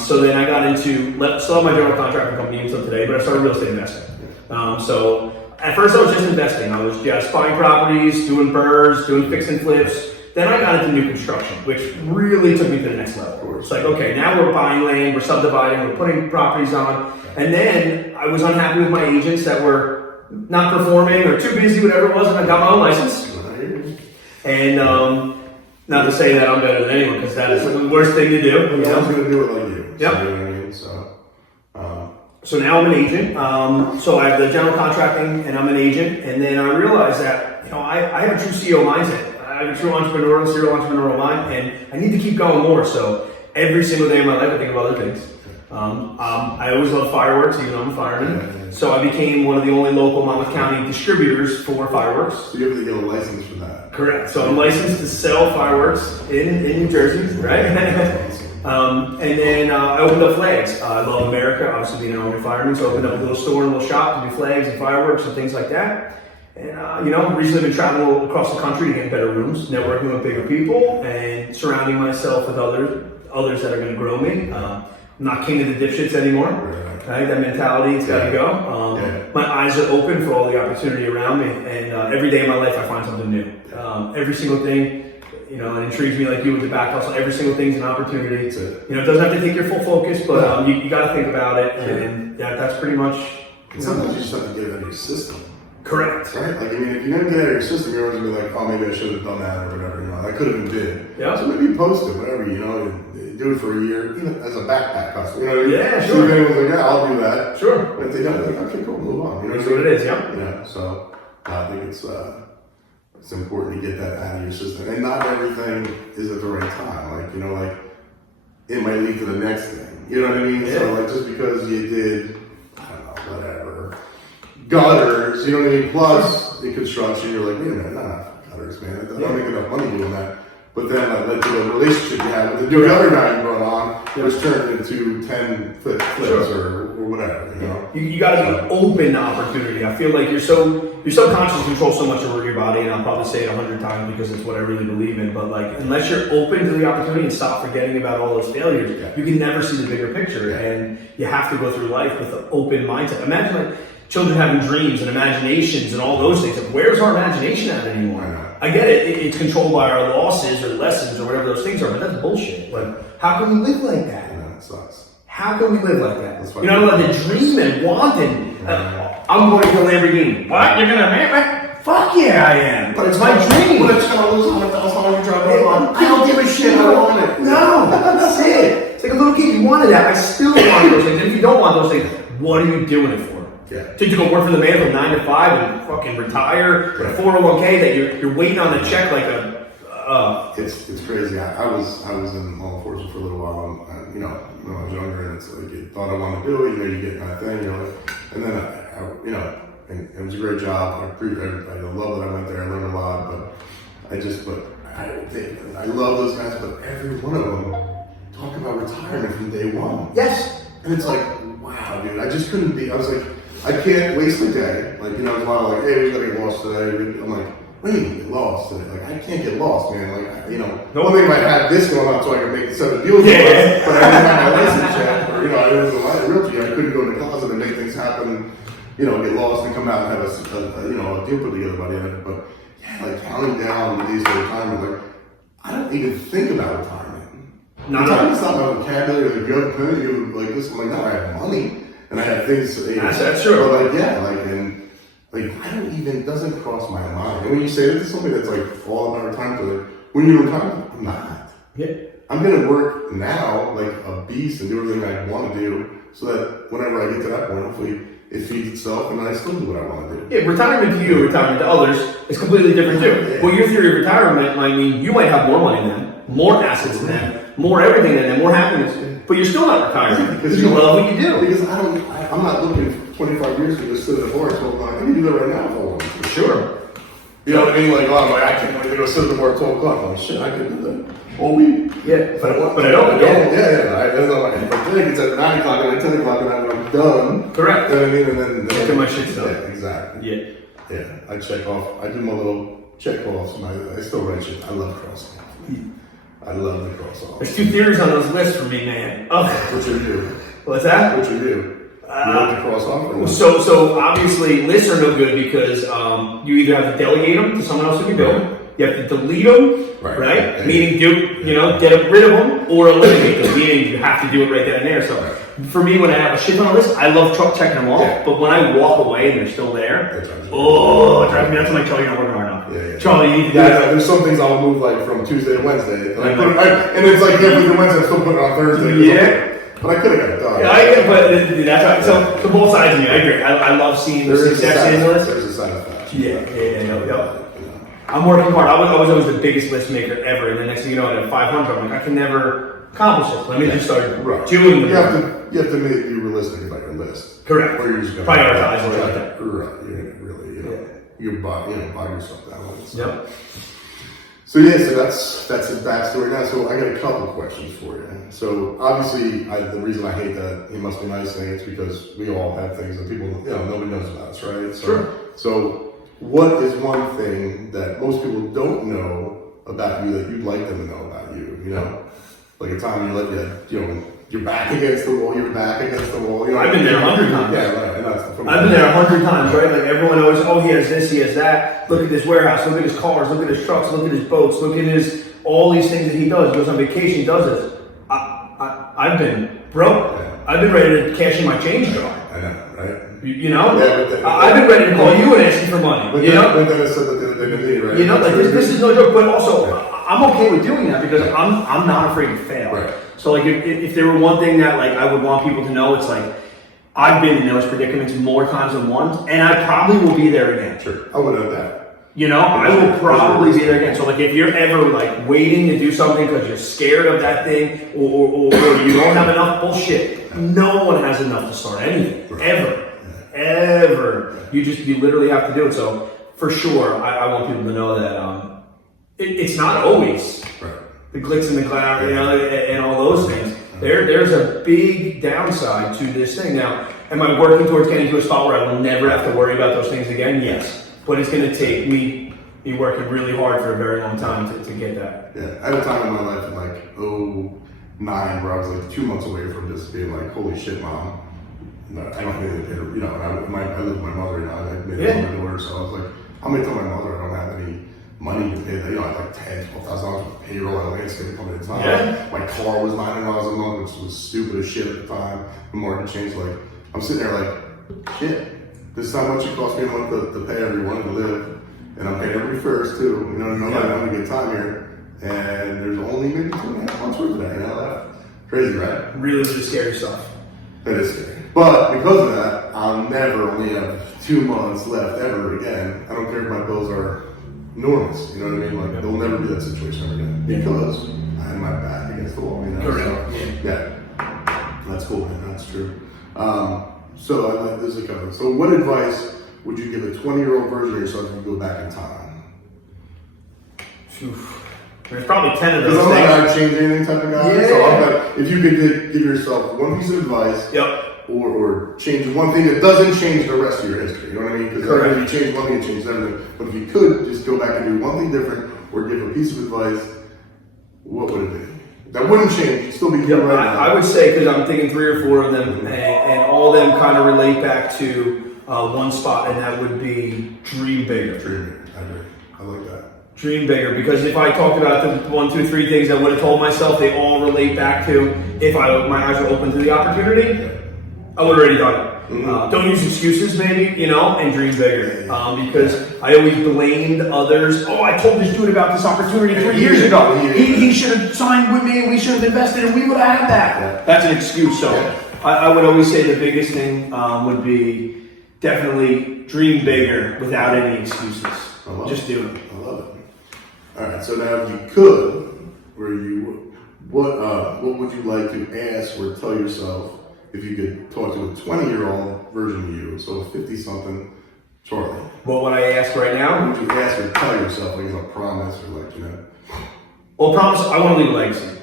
So then I got into, still have my general contracting company until today, but I started real estate investing. So at first I was just investing. I was just buying properties, doing burrs, doing fix and flips. Then I got into new construction, which really took me to the next level. It's like, okay, now we're buying land, we're subdividing, we're putting properties on. And then I was unhappy with my agents that were not performing or too busy, whatever it was, and I got my own license. And not to say that I'm better than anyone, because that is the worst thing to do. No one's going to do it like you. Yep. So, you know what I mean? So now I'm an agent. So I have the general contracting, and I'm an agent. And then I realized that I have a true CEO mindset. I have a true serial entrepreneurial mind, and I need to keep going more. So every single day of my life, I think of other things. I always love fireworks, even though I'm a fireman. So I became one of the only local Monmouth County distributors for fireworks. So you have to get a license for that. Correct. So I'm licensed to sell fireworks in New Jersey, right? And then I opened up flags. I love America, obviously being an Army fireman, so I opened up a little store, a little shop to do flags and fireworks and things like that. And recently I've been traveling across the country to get better rooms, networking with bigger people, and surrounding myself with others that are going to grow me. I'm not king of the dipshits anymore. Right? That mentality, it's got to go. My eyes are open for all the opportunity around me, and every day of my life I find something new. Every single thing, it intrigues me, like you with the back hustle. Every single thing's an opportunity. It doesn't have to take your full focus, but you got to think about it, and that's pretty much. Sometimes you just have to get it out of your system. Correct. Right? Like, if you're going to get it out of your system, you're always going to be like, oh, maybe I should have done that or whatever. I could have been did. Yeah. So maybe post it, whatever, do it for a year, even as a backpack hustle. Yeah, sure. So if anyone's like, yeah, I'll do that. Sure. But if they don't, they're like, okay, cool, move on. That's what it is, yeah. So I think it's important to get that out of your system. And not everything is at the right time. It might lead to the next thing. You know what I mean? Yeah. So, just because you did, I don't know, whatever, gutters, you know what I mean? Plus, in construction, you're like, wait a minute, not gutters, man. I don't make enough money doing that. But then that led to a relationship you had with the new gutter guy you brought on, which turned into 10 flips or whatever, You got to be open to opportunity. I feel like your subconscious controls so much of your body, and I'll probably say it 100 times because it's what I really believe in. But unless you're open to the opportunity and stop forgetting about all those failures, you can never see the bigger picture. And you have to go through life with an open mindset. Imagine children having dreams and imaginations and all those things. Where's our imagination at anymore? I get it. It's controlled by our losses or lessons or whatever those things are, but that's bullshit. How can we live like that? It sucks. How can we live like that? You're not allowed to dream and want and I'm going to a Lamborghini. What? You're going to Fuck yeah, I am. But it's my dream. But it's gonna lose $100,000 drive. I don't give a shit. I want it. No, that's it. It's like a little kid. You wanted that. I still want those things. And if you don't want those things, what are you doing it for? Yeah. Did you go work for the man from 9 to 5 and fucking retire with a 401k that you're waiting on the check like a. It's crazy. I was in law enforcement for a little while, and you know, when I was younger, and it's like you thought I wanted to do it, you know, you get that thing, you're like, and then I you know, and it was a great job. I love that I went there. I learned a lot, but I love those guys, but every one of them talk about retirement from day one. Yes. And it's like, wow, dude, I just couldn't be. I was like, I can't waste a day. Like, you know, it's a lot of like, hey, we gotta get lost today. I'm like, we need to get lost today. Like, I can't get lost, man. Like, you know, one thing if I had this going on so I could make 7 deals, but I didn't have my license yet, or you know, I was a realty. I couldn't go in the closet and make things happen. You know, get lost and come out and have a deal put together by the end. But yeah, like counting down the days of retirement, like I don't even think about retirement. Retirement's not my vocabulary. Like you have plenty of like this. I'm like, no, I have money and I have things. That's true. But like, yeah, like and like I don't even doesn't cross my mind. And when you say that to somebody that's like all about retirement, like when you're retired, I'm not. Yeah. I'm gonna work now like a beast and do everything I want to do, so that whenever I get to that point, hopefully it feeds itself and I still do what I want to do. Yeah, retirement to you, retirement to others is completely different too. Yeah. Well, your theory of retirement might mean you might have more money than them, more assets than them, more everything than them, more happiness, but you're still not retiring because you love what you do. Because I'm not looking 25 years to just sit at a bar and smoke. I can do that right now if I want to. Sure. You know what I mean? Like, oh, I can't wait to go sit at the bar at 12 o'clock. I'm like, shit, I can do that all week. Yeah, but I don't. Yeah. That's not like, if I think it's at 9 o'clock and at 10 o'clock and I'm done. Correct. You know what I mean? And then get my shit done. Yeah, exactly. Yeah. I check off. I do my little check offs. I still write shit. I love crossing off. I love the cross off. There's 2 theories on those lists for me, man. Oh. What you do? What's that? What you do? You like to cross off? Or So obviously lists are no good because you either have to delegate them to someone else who can do them, you have to delete them, right? Meaning get rid of them, or eliminate them, meaning you have to do it right then and there. So for me, when I have a shit ton of lists, I love checking them off, but when I walk away and they're still there, it drives me nuts. I'm like, Charlie, you're not working hard enough. Yeah. Charlie, you need to do that. There's some things I'll move like from Tuesday to Wednesday, and it's like every Wednesday, I'm still putting it on Thursday. Yeah. But I could have got it done. Yeah, but that's right. So both sides of me, I agree. I love seeing the success in the list. There's a side effect. Yeah. I'm working hard. I was always the biggest list maker ever, and the next thing you know, at 500, I'm like, I can never accomplish it. Let me just start doing it. You have to make it realistic about your list. Correct. Or you're just going prioritize it like that. Right. You're bog yourself down with it. Yep. So that's his backstory now. So I got a couple questions for you. So obviously, the reason I hate that he must be nice thing is because we all have things that people, nobody knows about us, right? So what is one thing that most people don't know about you that you'd like them to know about you? You know, like a time you're back against the wall. You're back against the wall. I've been there 100 times. Yeah, right. And that's I've been there 100 times, right? Like everyone always, he has this, he has that. Look at this warehouse. Look at his cars. Look at his trucks. Look at his boats. Look at all these things that he does. He goes on vacation. He does this. I've been broke. Yeah. I've been ready to cash in my change jar. I know, right? I've been ready to call you and ask you for money. But then it's said that they didn't need it, right? You know, like this is no joke. But also, I'm okay with doing that because I'm not afraid to fail. Right. So like if there were one thing that like I would want people to know, it's like I've been in those predicaments more times than once, and I probably will be there again. Sure, I would have that. I will probably be there again. So like if you're ever like waiting to do something because you're scared of that thing or you don't have enough, bullshit. No one has enough to start anything. Ever. You literally have to do it. So for sure, I want people to know that it's not always the glitz and the glamour, and all those things. There's a big downside to this thing. Now, am I working towards getting to a spot where I will never have to worry about those things again? Yes. But it's going to take me working really hard for a very long time to get that. Yeah, I had a time in my life in like 2009 where I was like 2 months away from just being like, holy shit, mom. No, I don't need to pay her, and I live with my mother, I made it with my daughter, so I was like, I'm going to tell my mother I don't have any money to pay that, I had like $10,000-$12,000 for payroll, and landscape company at the time. Yeah. My car was $900 a month, which was stupid as shit at the time. The market changed, I'm sitting there like, shit. This is how much it cost me a month to pay everyone to live. and I'm paying every first too. You know, I'm having a good time here. And there's only maybe 2.5 months worth of that, you know, left. Crazy, right? Really, really scary stuff. That is scary. But because of that, I'll never only have 2 months left ever again. I don't care if my bills are enormous, you know what I mean? Like, there'll never be that situation ever again. Because I have my back against the wall, you know? Correct. So, yeah. That's cool, man. That's true. So I like this cover. So what advice would you give a 20-year-old version of yourself if you go back in time? Oof. There's probably 10 of those Because I'm things. not a change anything type of guy. Yeah. So I'm like, if you could give yourself one piece of advice, or change one thing that doesn't change the rest of your history. You know what I mean? Because if you change one thing, it changes everything. But if you could just go back and do one thing different, or give a piece of advice, what would it be? That wouldn't change. You'd still be here right now. I would say, because I'm thinking 3 or 4 of them, and all of them kind of relate back to one spot, and that would be dream bigger. Dream bigger. I agree. I like that. Dream bigger, because if I talked about the 1, 2, 3 things I would have told myself, they all relate back to if my eyes were open to the opportunity, I would have already done it. Don't use excuses, maybe, you know, and dream bigger. Because I always blamed others. Oh, I told this dude about this opportunity 3 years ago. He should have signed with me, and we should have invested, and we would have had that. Yeah. That's an excuse. So I would always say the biggest thing would be definitely dream bigger without any excuses. Just do it. I love it. All right, so now if you could, what would you like to ask or tell yourself if you could talk to a 20-year-old version of you, so a 50-something Charlie? What would I ask right now? What would you ask or tell yourself, like a promise or like, you know? Well, promise, I want to leave a legacy.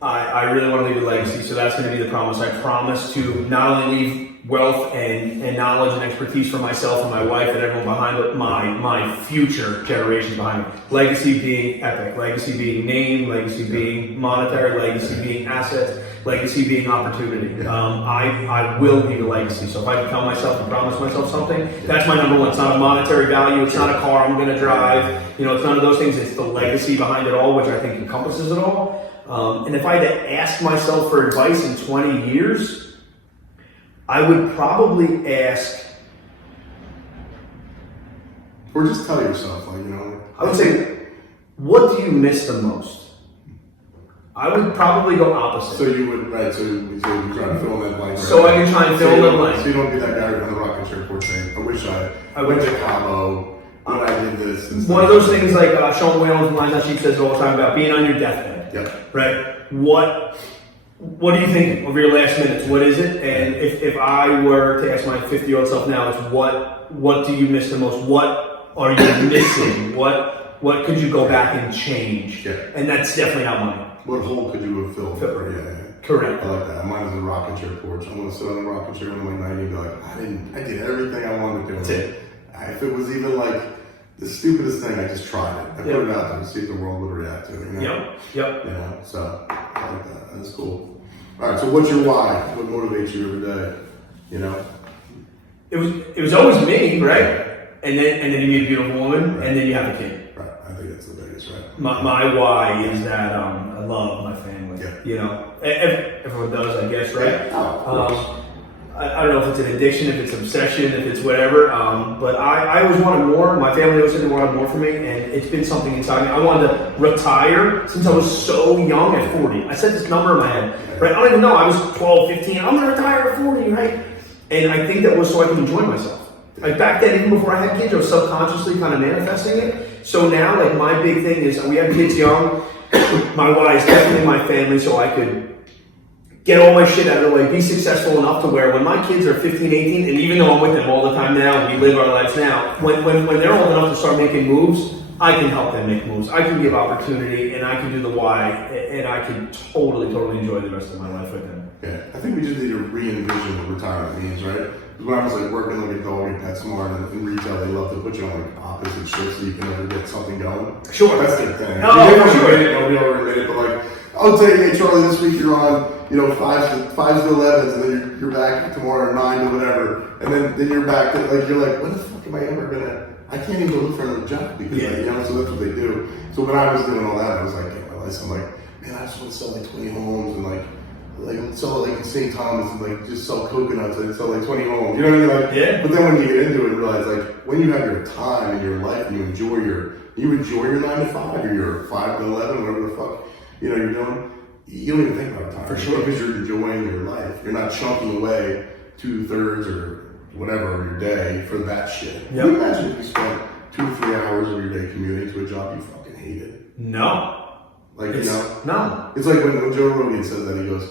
I really want to leave a legacy, so that's going to be the promise. I promise to not only leave wealth and knowledge and expertise for myself and my wife and everyone behind, but my future generations behind me. Legacy being epic, legacy being name, legacy being monetary, legacy being assets, legacy being opportunity. I will leave a legacy. So if I can tell myself and promise myself something, that's my number one. It's not a monetary value. It's not a car I'm going to drive. You know, it's none of those things. It's the legacy behind it all, which I think encompasses it all. And if I had to ask myself for advice in 20 years, I would probably ask... Or just tell yourself, like, you know... I would say, what do you miss the most? I would probably go opposite. So you would, right, so you're trying to fill in that blank. So I can try and fill in the blank. So you don't be that guy on the rocket ship report saying, I wish I went to Cabo when I did this. And one of those things like Sean Whalen from Lines on Sheep says all the time about being on your deathbed. Yep. Right? What are you thinking of your last minutes? What is it? And if I were to ask my 50-year-old self now, it's what do you miss the most? What are you missing? What could you go back and change? Yeah. And that's definitely not money. What hole could you have filled? Yeah. Correct. I like that. Mine is the rocket chair porch. I want to sit on the rocket chair when I'm like 90 and be like, I did everything I wanted to do. That's it. If it was even like the stupidest thing, I just tried it. I put it out there to see if the world would react to it. You know? Yep. You know, so I like that. That's cool. All right. So what's your why? What motivates you every day? You know. It was always me, right? And then you meet a beautiful woman, and then you have a kid. Right. I think that's the biggest, right? My why is that I love my family. Yeah. You know, everyone does, I guess, right? Yeah. Of course. I don't know if it's an addiction, if it's obsession, if it's whatever. But I always wanted more. My family always said they wanted more from me, and it's been something inside me. I wanted to retire since I was so young at 40. I set this number in my head, right? I don't even know. I was 12, 15. I'm going to retire at 40, right? And I think that was so I could enjoy myself. Like back then, even before I had kids, I was subconsciously kind of manifesting it. So now, like my big thing is we have kids young. My why is definitely my family, so I could get all my shit out of the way, be successful enough to where when my kids are 15, 18, and even though I'm with them all the time now, we live our lives now, when they're old enough to start making moves, I can help them make moves. I can give opportunity, and I can do the why, and I can totally enjoy the rest of my life with them. Yeah, I think we just need to re-envision what retirement means, right? Because when I was like working like a dog at PetSmart and in retail, they love to put you on like opposite shifts so you can never get something going. Sure. That's the thing. Sure. Nobody ever admit it, but like, I'll tell you, hey Charlie, this week you're on, 5s to 11s, and then you're back tomorrow at 9 to whatever, and then you're back to, like, you're like, when the fuck am I ever gonna, I can't even look for another job because, so that's what they do. So when I was doing all that, I was like, getting my license, I'm like, man, I just want to sell like 20 homes and like sell like in St. Thomas and like just sell coconuts and sell like 20 homes. You know what I mean? Like, yeah. But then when you get into it and realize like when you have your time in your life and you enjoy your 9 to 5 or your 5 to 11, whatever the fuck you're doing, you don't even think about time. For sure. Because you're enjoying your life. You're not chunking away 2/3 or whatever of your day for that shit. Yep. Can you imagine if you spent 2 or 3 hours of your day commuting to a job you fucking hated? No. Like, No. It's like when Joe Rogan says that, he goes,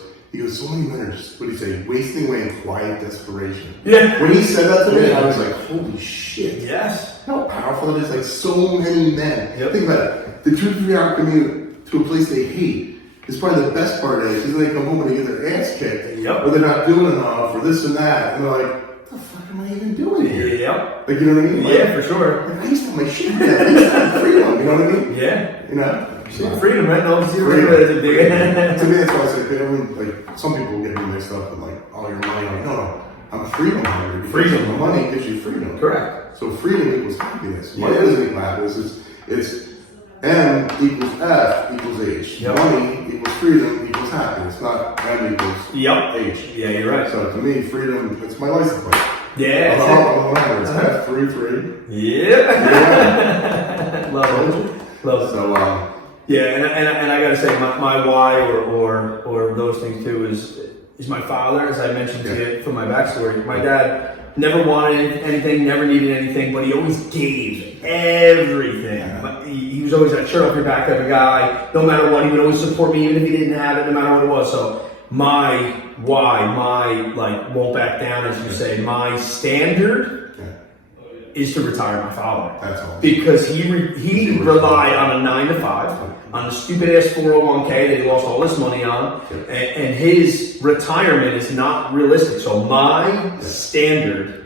so many men are just, what do you say, wasting away in quiet desperation. Yeah. When he said that to me, I was like, holy shit. Yes. You know how powerful it is? Like, so many men. Yep. Think about it. The 2 or 3 hour commute to a place they hate is probably the best part of it, because they come home and they get their ass kicked. Yep. Or they're not doing enough, or this and that. And they're like, what the fuck am I even doing here? Yep. Like, you know what I mean? Like, Yeah, for sure. Like, I used to have my shit together. I used to have freedom, you know what I mean? Yeah. You know? Freedom, right? No, Freedom. freedom. To me, that's why I say everyone, like, some people get me mixed up with like, oh, your money. I'm like, no, I'm freedom hungry. Freedom. The money gives you freedom. Correct. So freedom equals happiness. Money doesn't equal happiness. It's M equals F equals H. Yep. Money equals freedom equals happiness, not M equals Yep. H. Yeah, you're right. So to me, freedom, it's my license plate. Yeah. It's F33. Yeah. Love it. Love it. So, yeah, and I gotta say, my why or those things too is my father, as I mentioned to you from my backstory. My dad never wanted anything, never needed anything, but he always gave everything. Yeah. He was always that shirt off your back type of guy. No matter what, he would always support me, even if he didn't have it, no matter what it was. So my why, my like won't back down, as you say, my standard is to retire my father. That's all. Because he relied on a 9 to 5, on the stupid ass 401k that he lost all this money on, and his retirement is not realistic. So my standard,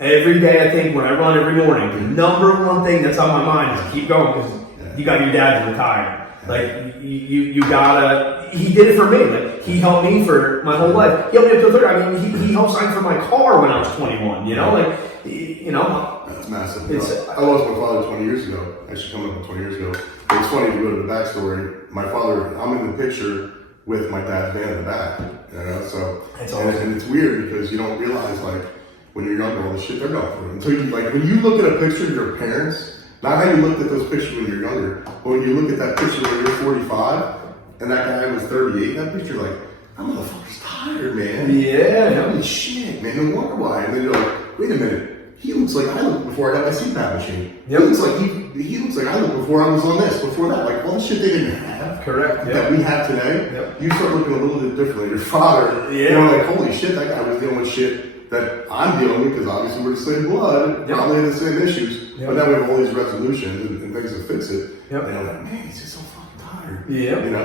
every day I think when I run every morning, the number one thing that's on my mind is keep going, because you got your dad to retire. Like you gotta. He did it for me. Like he helped me for my whole life. He helped me up to 30. I mean, he helped sign for my car when I was 21. You know, like that's massive. It's, I lost my father 20 years ago. Actually, coming up 20 years ago. But it's funny to go to the backstory. My father, I'm in the picture with my dad's van in the back. You know, so and it's weird because you don't realize like when you're younger all the shit they're going through until you like when you look at a picture of your parents. Not how you looked at those pictures when you're younger, but when you look at that picture when you're 45 and that guy was 38, that picture like, that motherfucker's tired, man. Yeah. Holy shit, man, no wonder why. And then you're like, wait a minute, he looks like I looked before I got my CPAP machine. Yep. He looks like I looked before I was on this, before that. Like all the shit they didn't have. Correct. That we have today. Yep. You start looking a little bit differently. Your father, you know, like, holy shit, that guy was dealing with shit that I'm dealing with because obviously we're the same blood, probably have the same issues, but now we have all these resolutions and things to fix it. And I'm like, man, he's just so fucking tired. Yeah. You know?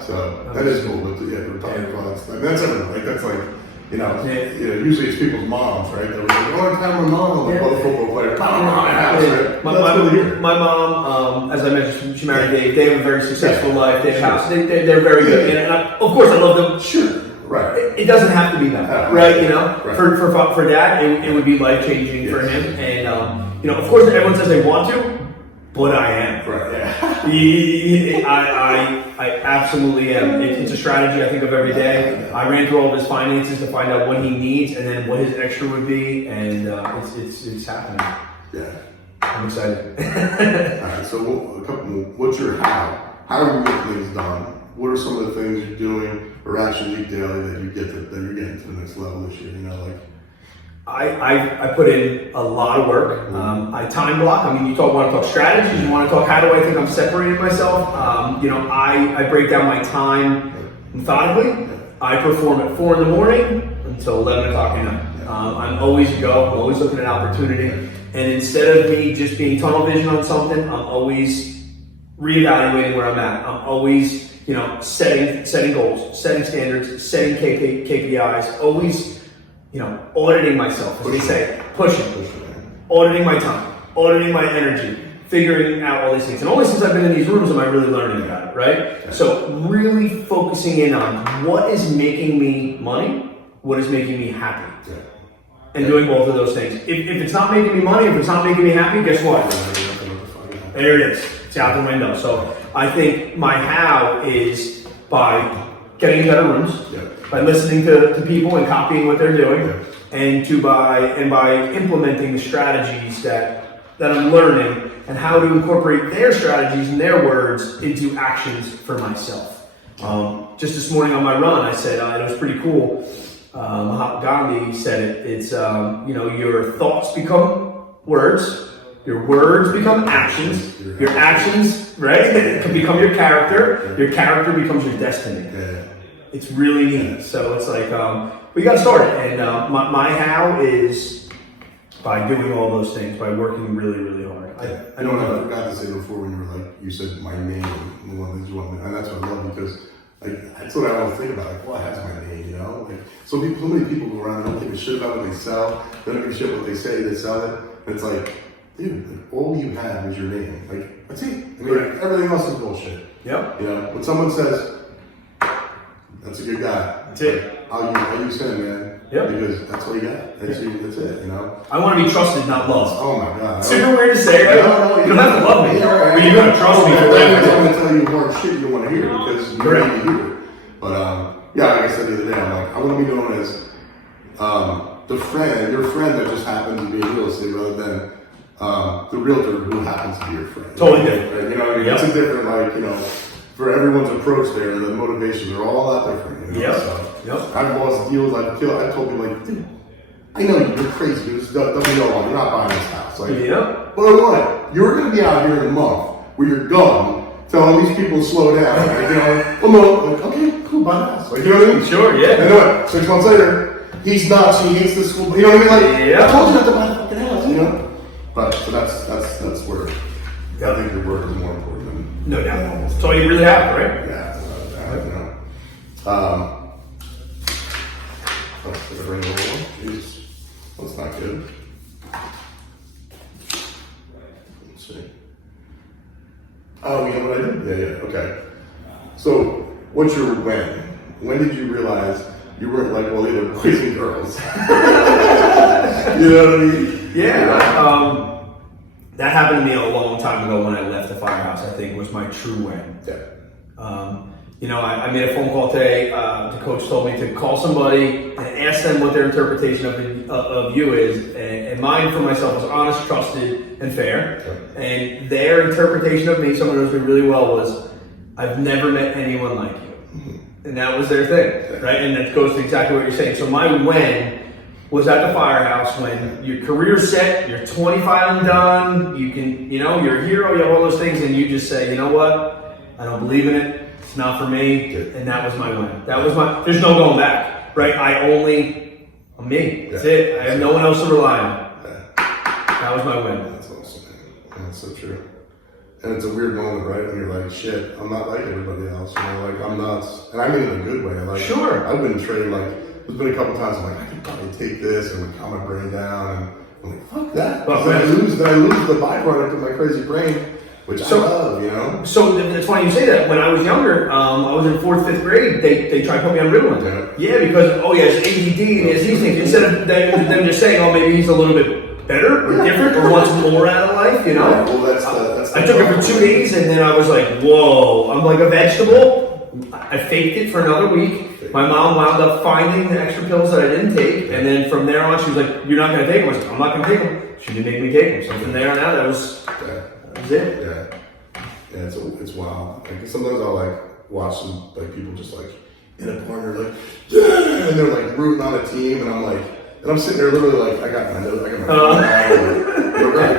So that is cool. But we're talking about I mean, that's everything. Like, that's like, you know, usually it's people's moms, right? That were like, oh, I have my mom, like, well, football player. My mom, as I mentioned, she married Dave. They have a very successful life. They have a house. They're very good. And of course, I love them. Sure. Right. It doesn't have to be that, right? You know, right. For Dad, it would be life changing for him. And you know, of course, everyone says they want to, but I am. Right. Yeah. I absolutely am. It's a strategy I think of every day. I ran through all of his finances to find out what he needs and then what his extra would be, and it's happening. Yeah. I'm excited. All right. So what's your how? How do you get things done? What are some of the things you're doing or actions you daily that you're getting to the next level this year? You know, like I put in a lot of work. I time block. I mean, you want to talk strategies. You want to talk how do I think I'm separating myself. You know, I break down my time methodically. I perform at 4 a.m. until 11 o'clock at night. I'm always go. I'm always looking at opportunity. And instead of me just being tunnel vision on something, I'm always reevaluating where I'm at. I'm always, you know, setting goals, setting standards, setting KPIs, always, you know, auditing myself, as they say, pushing, auditing my time, auditing my energy, figuring out all these things. And only since I've been in these rooms am I really learning about it, right? So really focusing in on what is making me money, what is making me happy. And doing both of those things. If it's not making me money, if it's not making me happy, guess what? There it is. It's out the window. So I think my how is by getting in better rooms, by listening to people and copying what they're doing, and by implementing the strategies that I'm learning and how to incorporate their strategies and their words into actions for myself. Just this morning on my run, I said it was pretty cool. Mahatma Gandhi said it. It's your thoughts become words. Your words become actions. Your actions, right, can become your character. Your character becomes your destiny. It's really neat. So it's like we got started, and my how is by doing all those things, by working really, really hard. I forgot to say before when you were like, you said my name, and one of the things you want me, and that's what I love because like that's what I always think about. Like, what has my name? You know, like so many people go around and don't give a shit about what they sell. They don't give a shit what they say. They sell it. And it's like, dude, like, all you have is your name. Like that's it. I mean, everything else is bullshit. Yep. You know, when someone says, "That's a good guy," that's it. I'll use him, man. Yep. Because that's what you got. That's it. You know. I want to be trusted, not loved. Oh my god. Super weird to say, right? No, you don't have to love me, but you gotta trust me. I'm going to tell you more shit you want to hear because you need to hear it. But like I said the other day, I'm like, I want to be known as your friend that just happens to be in real estate, rather than the realtor who happens to be your friend. Totally different. Right? You know what I mean? It's a different, for everyone's approach there, the motivations are all a lot different. You know? So, I've lost deals. I told people, like, dude, I know you're crazy, dude. Don't be wrong. You're not buying this house. Like, but I want it. You're going to be out here in a month where you're gone telling these people to slow down. Like, well, no. Like, okay, cool, buy the house. Like, you know what I mean? Sure, yeah. And what? 6 months later, he's nuts. He hates the school. You know what I mean? Like, I told you not to buy the fucking house. You know. But so that's where I think your work is more important than no doubt. That's all you really have, right? Yeah. Oh, did I bring a little one? Jeez. That's not good. Let's see. Oh, you know what I did? Yeah, okay. So, what's your when? When did you realize you weren't like, well, either boys and girls? You know what I mean? Yeah. That happened to me a long time ago when I left the firehouse, I think was my true when. Yeah. I made a phone call today. The coach told me to call somebody and ask them what their interpretation of you is. And mine for myself was honest, trusted, and fair. Okay. And their interpretation of me, someone who knows me really well, was, I've never met anyone like you. Mm-hmm. And that was their thing, right? And that goes to exactly what you're saying. So my when was at the firehouse when your career's set, you're 25 and done, you can, you're a hero, you have all those things, and you just say, you know what? I don't believe in it. It's not for me, and that was my win. There's no going back, right? I'm me. That's it. I have no one else to rely on. That was my win. That's awesome, man. That's so true. And it's a weird moment, right? When you're like, shit, I'm not like everybody else. Like, I'm nuts. And I mean in a good way. Like, sure. I've been trained, there's been a couple times I'm like, I could probably take this and calm my brain down. And I'm like, fuck that. Then I lose the byproduct of my crazy brain. Which I love, So it's funny you say that. When I was younger, I was in 4th, 5th grade, they tried to put me on Ritalin. Yeah, because, he has ADD and he has these things. Instead of them just saying, maybe he's a little bit better or different or wants more out of life, Yeah, well, that's I took it for 2 days and then I was like, whoa, I'm like a vegetable. I faked it for another week. My mom wound up finding the extra pills that I didn't take. And then from there on, she was like, you're not going to take them. I was like, I'm not going to take them. She didn't make me take them. So from there on out, that was it. Yeah, it's wild. Like sometimes I'll watch some people just in a corner and they're rooting on a team, and I'm sitting there literally I got my notes, I got my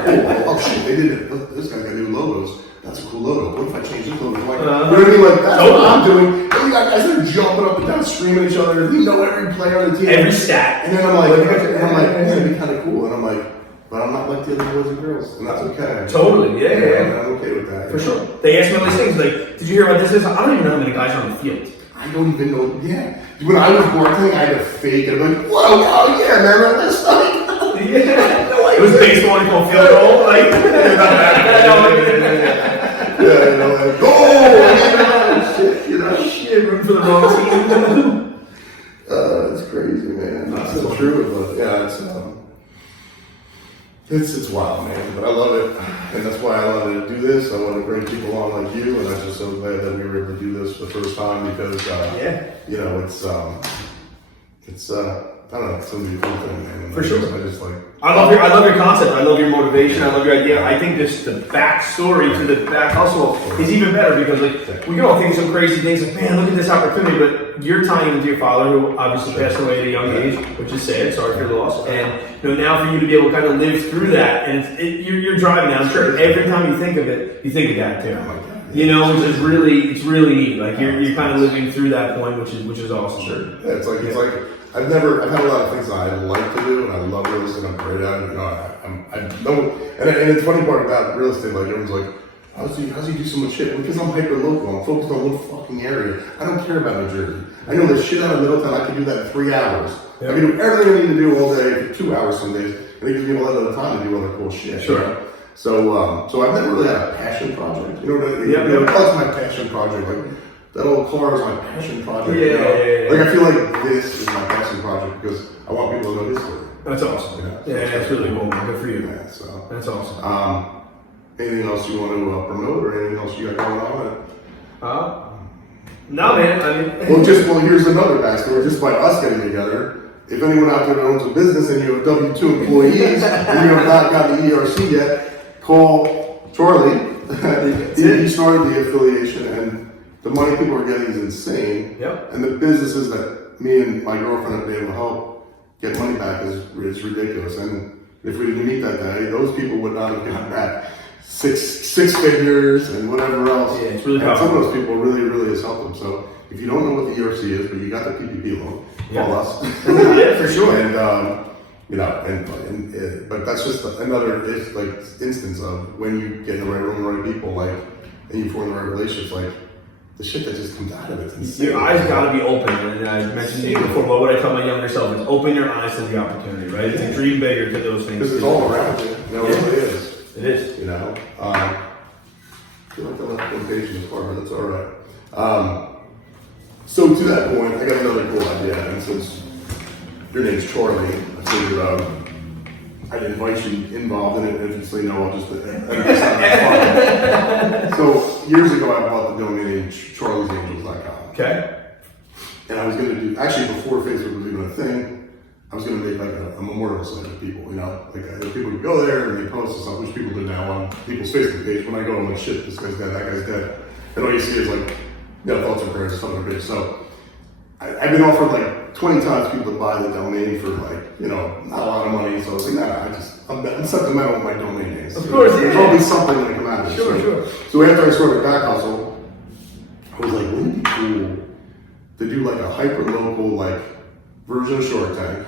cool. Oh shit, they did it. This guy's got new logos. That's a cool logo. What if I change this logo? You know what I mean? That's what I'm doing. And you got guys that are jumping up and down, screaming at each other. You know every player on the team, every stat. And then I'm like, it'd be kind of cool. And I'm like, but I'm not like the other boys and girls, and that's okay. Totally, yeah. I'm okay with that. For sure. They ask me all these things like, did you hear about this? I don't even know how many guys are on the field. I don't even know. Yeah. When I was working, I had to fake it. I'm like, whoa, yeah, man, that's funny. It was baseball and called field goal. Shit, room for the wrong team. It's crazy, man. That's so true, but yeah, It's wild, man, but I love it, and that's why I wanted to do this. I want to bring people on like you, and I'm just so glad that we were able to do this for the first time because, you know, it's I don't know, it's gonna be a cool thing, man. For sure. I just like. I love your concept. I love your motivation. I love your idea. I think this the backstory to the back hustle is even better because like we can all think of some crazy things like, man, look at this opportunity, but you're tying into your father who obviously passed away at a young age, which is sad. Sorry for your loss. And you know now for you to be able to kind of live through that, and you're driving down. I'm sure every time you think of it, you think of that too. You know, which is really neat. Like you're kind of living through that point, which is awesome. Sure. Yeah, it's like. I've had a lot of things that I like to do, and I love real estate. I'm great at it. You know, and it's funny part about real estate. Like everyone's like, how's he do so much shit? Because I'm hyper local. I'm focused on one fucking area. I don't care about New Jersey. I know the shit out of Middletown. I can do that in 3 hours. Yeah. I can do everything I need to do all day for 2 hours some days, and it gives me a lot of time to do other cool shit. Sure. You know? So I've never really had a passion project. You know what I mean? Yeah. That's my passion project. Like. That old car is my passion project. Yeah. Like I feel like this is my passion project because I want people to know this story. That's awesome. You know? Yeah, that's really cool. Good for you. Yeah, so that's awesome. Anything else you want to promote or anything else you got going on? No, man. I mean, here's another backstory. Just by us getting together, if anyone out there owns a business and you have W-2 employees and you have not gotten the ERC yet, call Charlie. He started the affiliation and. The money people are getting is insane. Yep. And the businesses that me and my girlfriend have been able to help get money back is ridiculous. And if we didn't meet that day, those people would not have gotten back six figures and whatever else. Yeah, it's really and some of those people really has helped them. So if you don't know what the ERC is, but you got the PPP loan, call us. Yeah, for sure. And you know, but that's just another instance of when you get in the right room, the right people, and you form the right relationships, the shit that just comes out of it. Insane. Your eyes got to be open, and I mentioned to you before. But what I tell my younger self is open your eyes to the opportunity, right? It's a dream bigger to those things. Because it's all around you. You know, it really is. It is. You know, I feel like I left one page in the car, but that's all right. So to that point, I got another cool idea, and since your name's Charlie, I figured I'd invite you involved in it, and if you say no, I'll just So years ago, I bought the domain charliesangels.com. Okay. And I was going to do, actually before Facebook was even a thing, I was going to make a memorial site for people, you know, people would go there and they post and stuff, which people do now on people's Facebook page. When I go, I'm like, shit, this guy's dead, that guy's dead. And all you see is thoughts and prayers or something big. So I've been offered 20 times people to buy the domain for not a lot of money. So I was like, I'm sentimental with my domain names. Of course, There's always something that come out of it. Sure. So after I started Back Hustle, I was like, wouldn't it be cool to do a hyper local version of Shark Tank,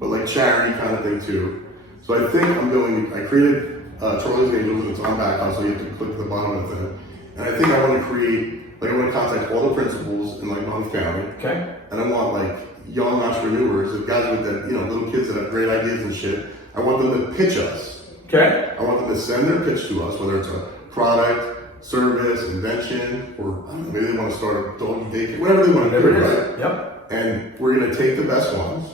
but charity kind of thing too. So I think I created Charlie's Angels and it's on Back Hustle. You have to click the bottom of the thing. And I think I want to create, I want to contact all the principals in Monmouth County. Okay. And I want young entrepreneurs, guys with that, little kids that have great ideas and shit. I want them to pitch us. Okay. I want them to send their pitch to us, whether it's a product, service, invention, or I don't know, maybe they want to start a doggy daycare, whatever they want to do, right? Yep. And we're going to take the best ones,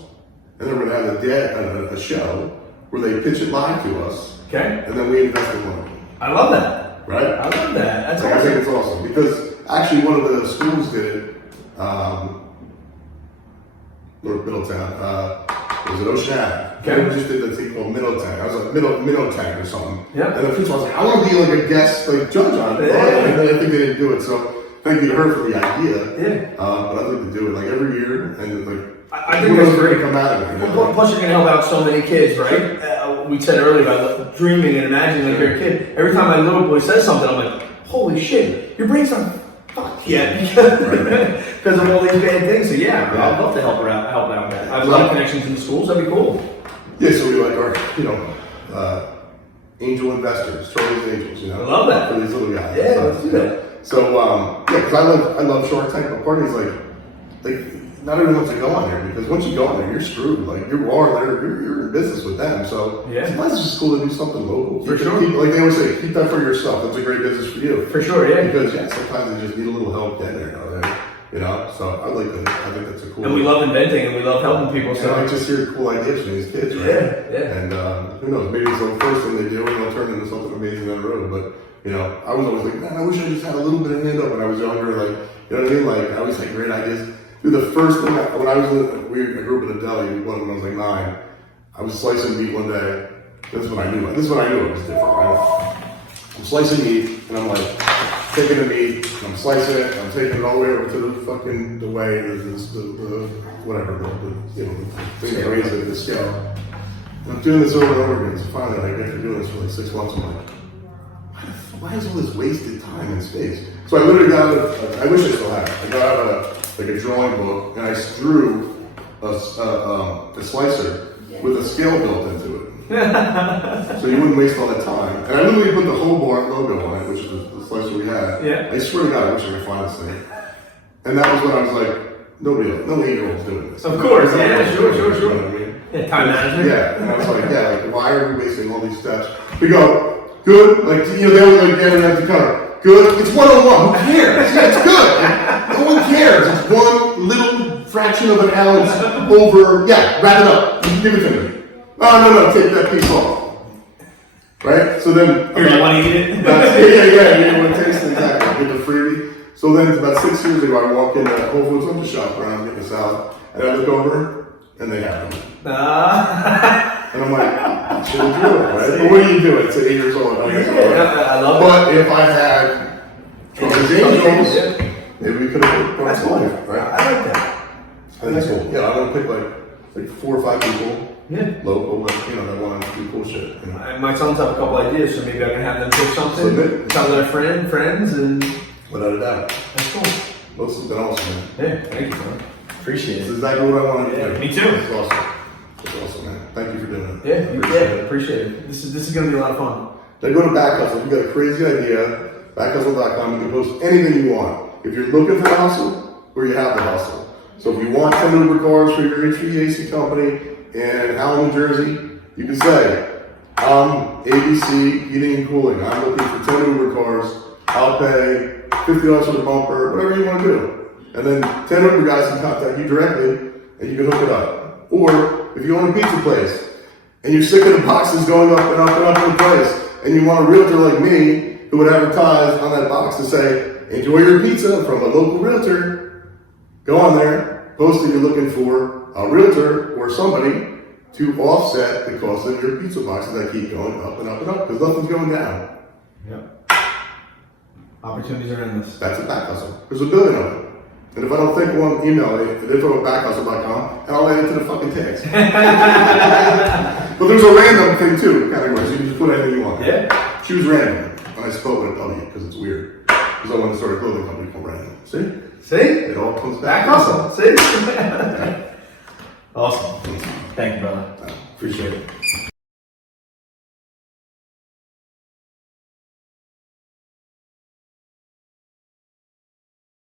and then we're going to have a show where they pitch it live to us. Okay. And then we invest in one of them. I love that. Right? I love that. That's awesome. I think it's awesome because actually one of the schools did it. North Middletown. It was at Ocean Ave. Okay. We just did this thing called Middletown. I was like Middletown or something. Yeah. And the principal was like, I want to be a guest judge on it. Yeah. And I think they didn't do it. So thank you to her for the idea. Yeah. But I'd like to do it every year and I think that's great. Come out of it. Plus, you're going to help out so many kids, right? We said earlier about dreaming and imagining you're a kid. Every time my little boy says something, I'm like, holy shit, your brain's not fucked yet because of all these bad things. So yeah, I'd love to help out. I have a lot of connections in the schools. That'd be cool. Yeah, so we our, angel investors, Charlie's Angels. I love that for these little guys. Yeah, let's do that. So because I love Shark Tank, but part of me is not everyone wants to go on there because once you go on there, you're screwed. You're in business with them. So sometimes it's just cool to do something local. For sure. Like they always say, keep that for yourself. That's a great business for you. For sure, yeah. Because sometimes they just need a little help getting there. You know, so I think that's a cool. And we love inventing and we love helping people. So I just hear cool ideas from these kids, right? Yeah. And who knows, maybe it's the first thing they do and they'll turn into something amazing down the road. But, you know, I was always like, man, I wish I just had a little bit of hand up when I was younger. Like, you know what I mean? Like, I always had great ideas. Dude, the first thing, when I grew up in a deli when I was like 9, I was slicing meat one day. This is when I knew it was different, right? I'm slicing meat, and I'm like, taking the meat, and I'm slicing it, and I'm taking it all the way over to the fucking, the thing that raises the scale. And I'm doing this over and over again, so finally, like, after doing this for like 6 months, I'm like, why is all this wasted time and space? So I literally I wish I still had it. I got out a drawing book, and I drew a slicer with a scale built into it. So you wouldn't waste all that time. And I literally put the Hobart logo on it, which is the slicer we had. Yeah. I swear to God, I wish I could find this thing. And that was when I was like, no 8-year-old's doing this. Of course, sure. You know what I mean? Yeah, time management. Yeah, and I was like, why are we wasting all these steps? We go, good, like, you know, they always like get an empty cutter. Good, it's 101, who cares? Yeah, it's good. No one cares. It's one little fraction of an ounce over, wrap it up. Give it to me. Oh, no, take that piece off. Right? So then. Here, you want to eat it? You want to taste it, exactly. Get the freebie. So then, about 6 years ago, I walk into Whole Foods, I'm just shopping around, getting a salad, and I look over, and they have them. And I'm like, should I do it, right? But what do you do? It's 8 years old. I love it. But if I had 8-year-olds, maybe we could have brought it to life, right? I like that. I think it's cool. Yeah, I'm going to pick like 4 or 5 people. Yeah. Local, that want to do cool shit. You know? My sons have a couple ideas, so maybe I can have them pick something. Submit. Tell their friends, and Without a doubt. that's cool. What's something else, man? Yeah, thank you, man. Appreciate This it. is exactly what I wanted to do. Me too. It's awesome. It's awesome, man. Thank you for doing it. Yeah, appreciate it. This is gonna be a lot of fun. Then go to Back Hustle. If you got a crazy idea, backhustle.com. You can post anything you want. If you're looking for the hustle, or you have the hustle. So if you want 10 Uber cars for your HVAC company in Allen, New Jersey, you can say, I'm ABC Heating and Cooling. I'm looking for 10 Uber cars. I'll pay $50 for the bumper, whatever you want to do. And then 10 Uber guys can contact you directly, and you can hook it up. Or if you own a pizza place, and you're sick of the boxes going up and up and up in the price, and you want a realtor like me who would advertise on that box to say, enjoy your pizza from a local realtor, go on there, post that you're looking for a realtor or somebody to offset the cost of your pizza boxes that keep going up and up and up, because nothing's going down. Yep. Opportunities are endless. That's a Back Hustle. There's a billion of them. And if I don't think one, email me at info@backhustle.com, and I'll add it to the fucking text. But there's a random thing too, categories. You can just put anything you want. Yeah. Choose random. And I spelled with a W because it's weird. Because I want to start a clothing company called Random. See? It all comes back. Back hustle. See? Awesome. Thank you, brother. Appreciate it.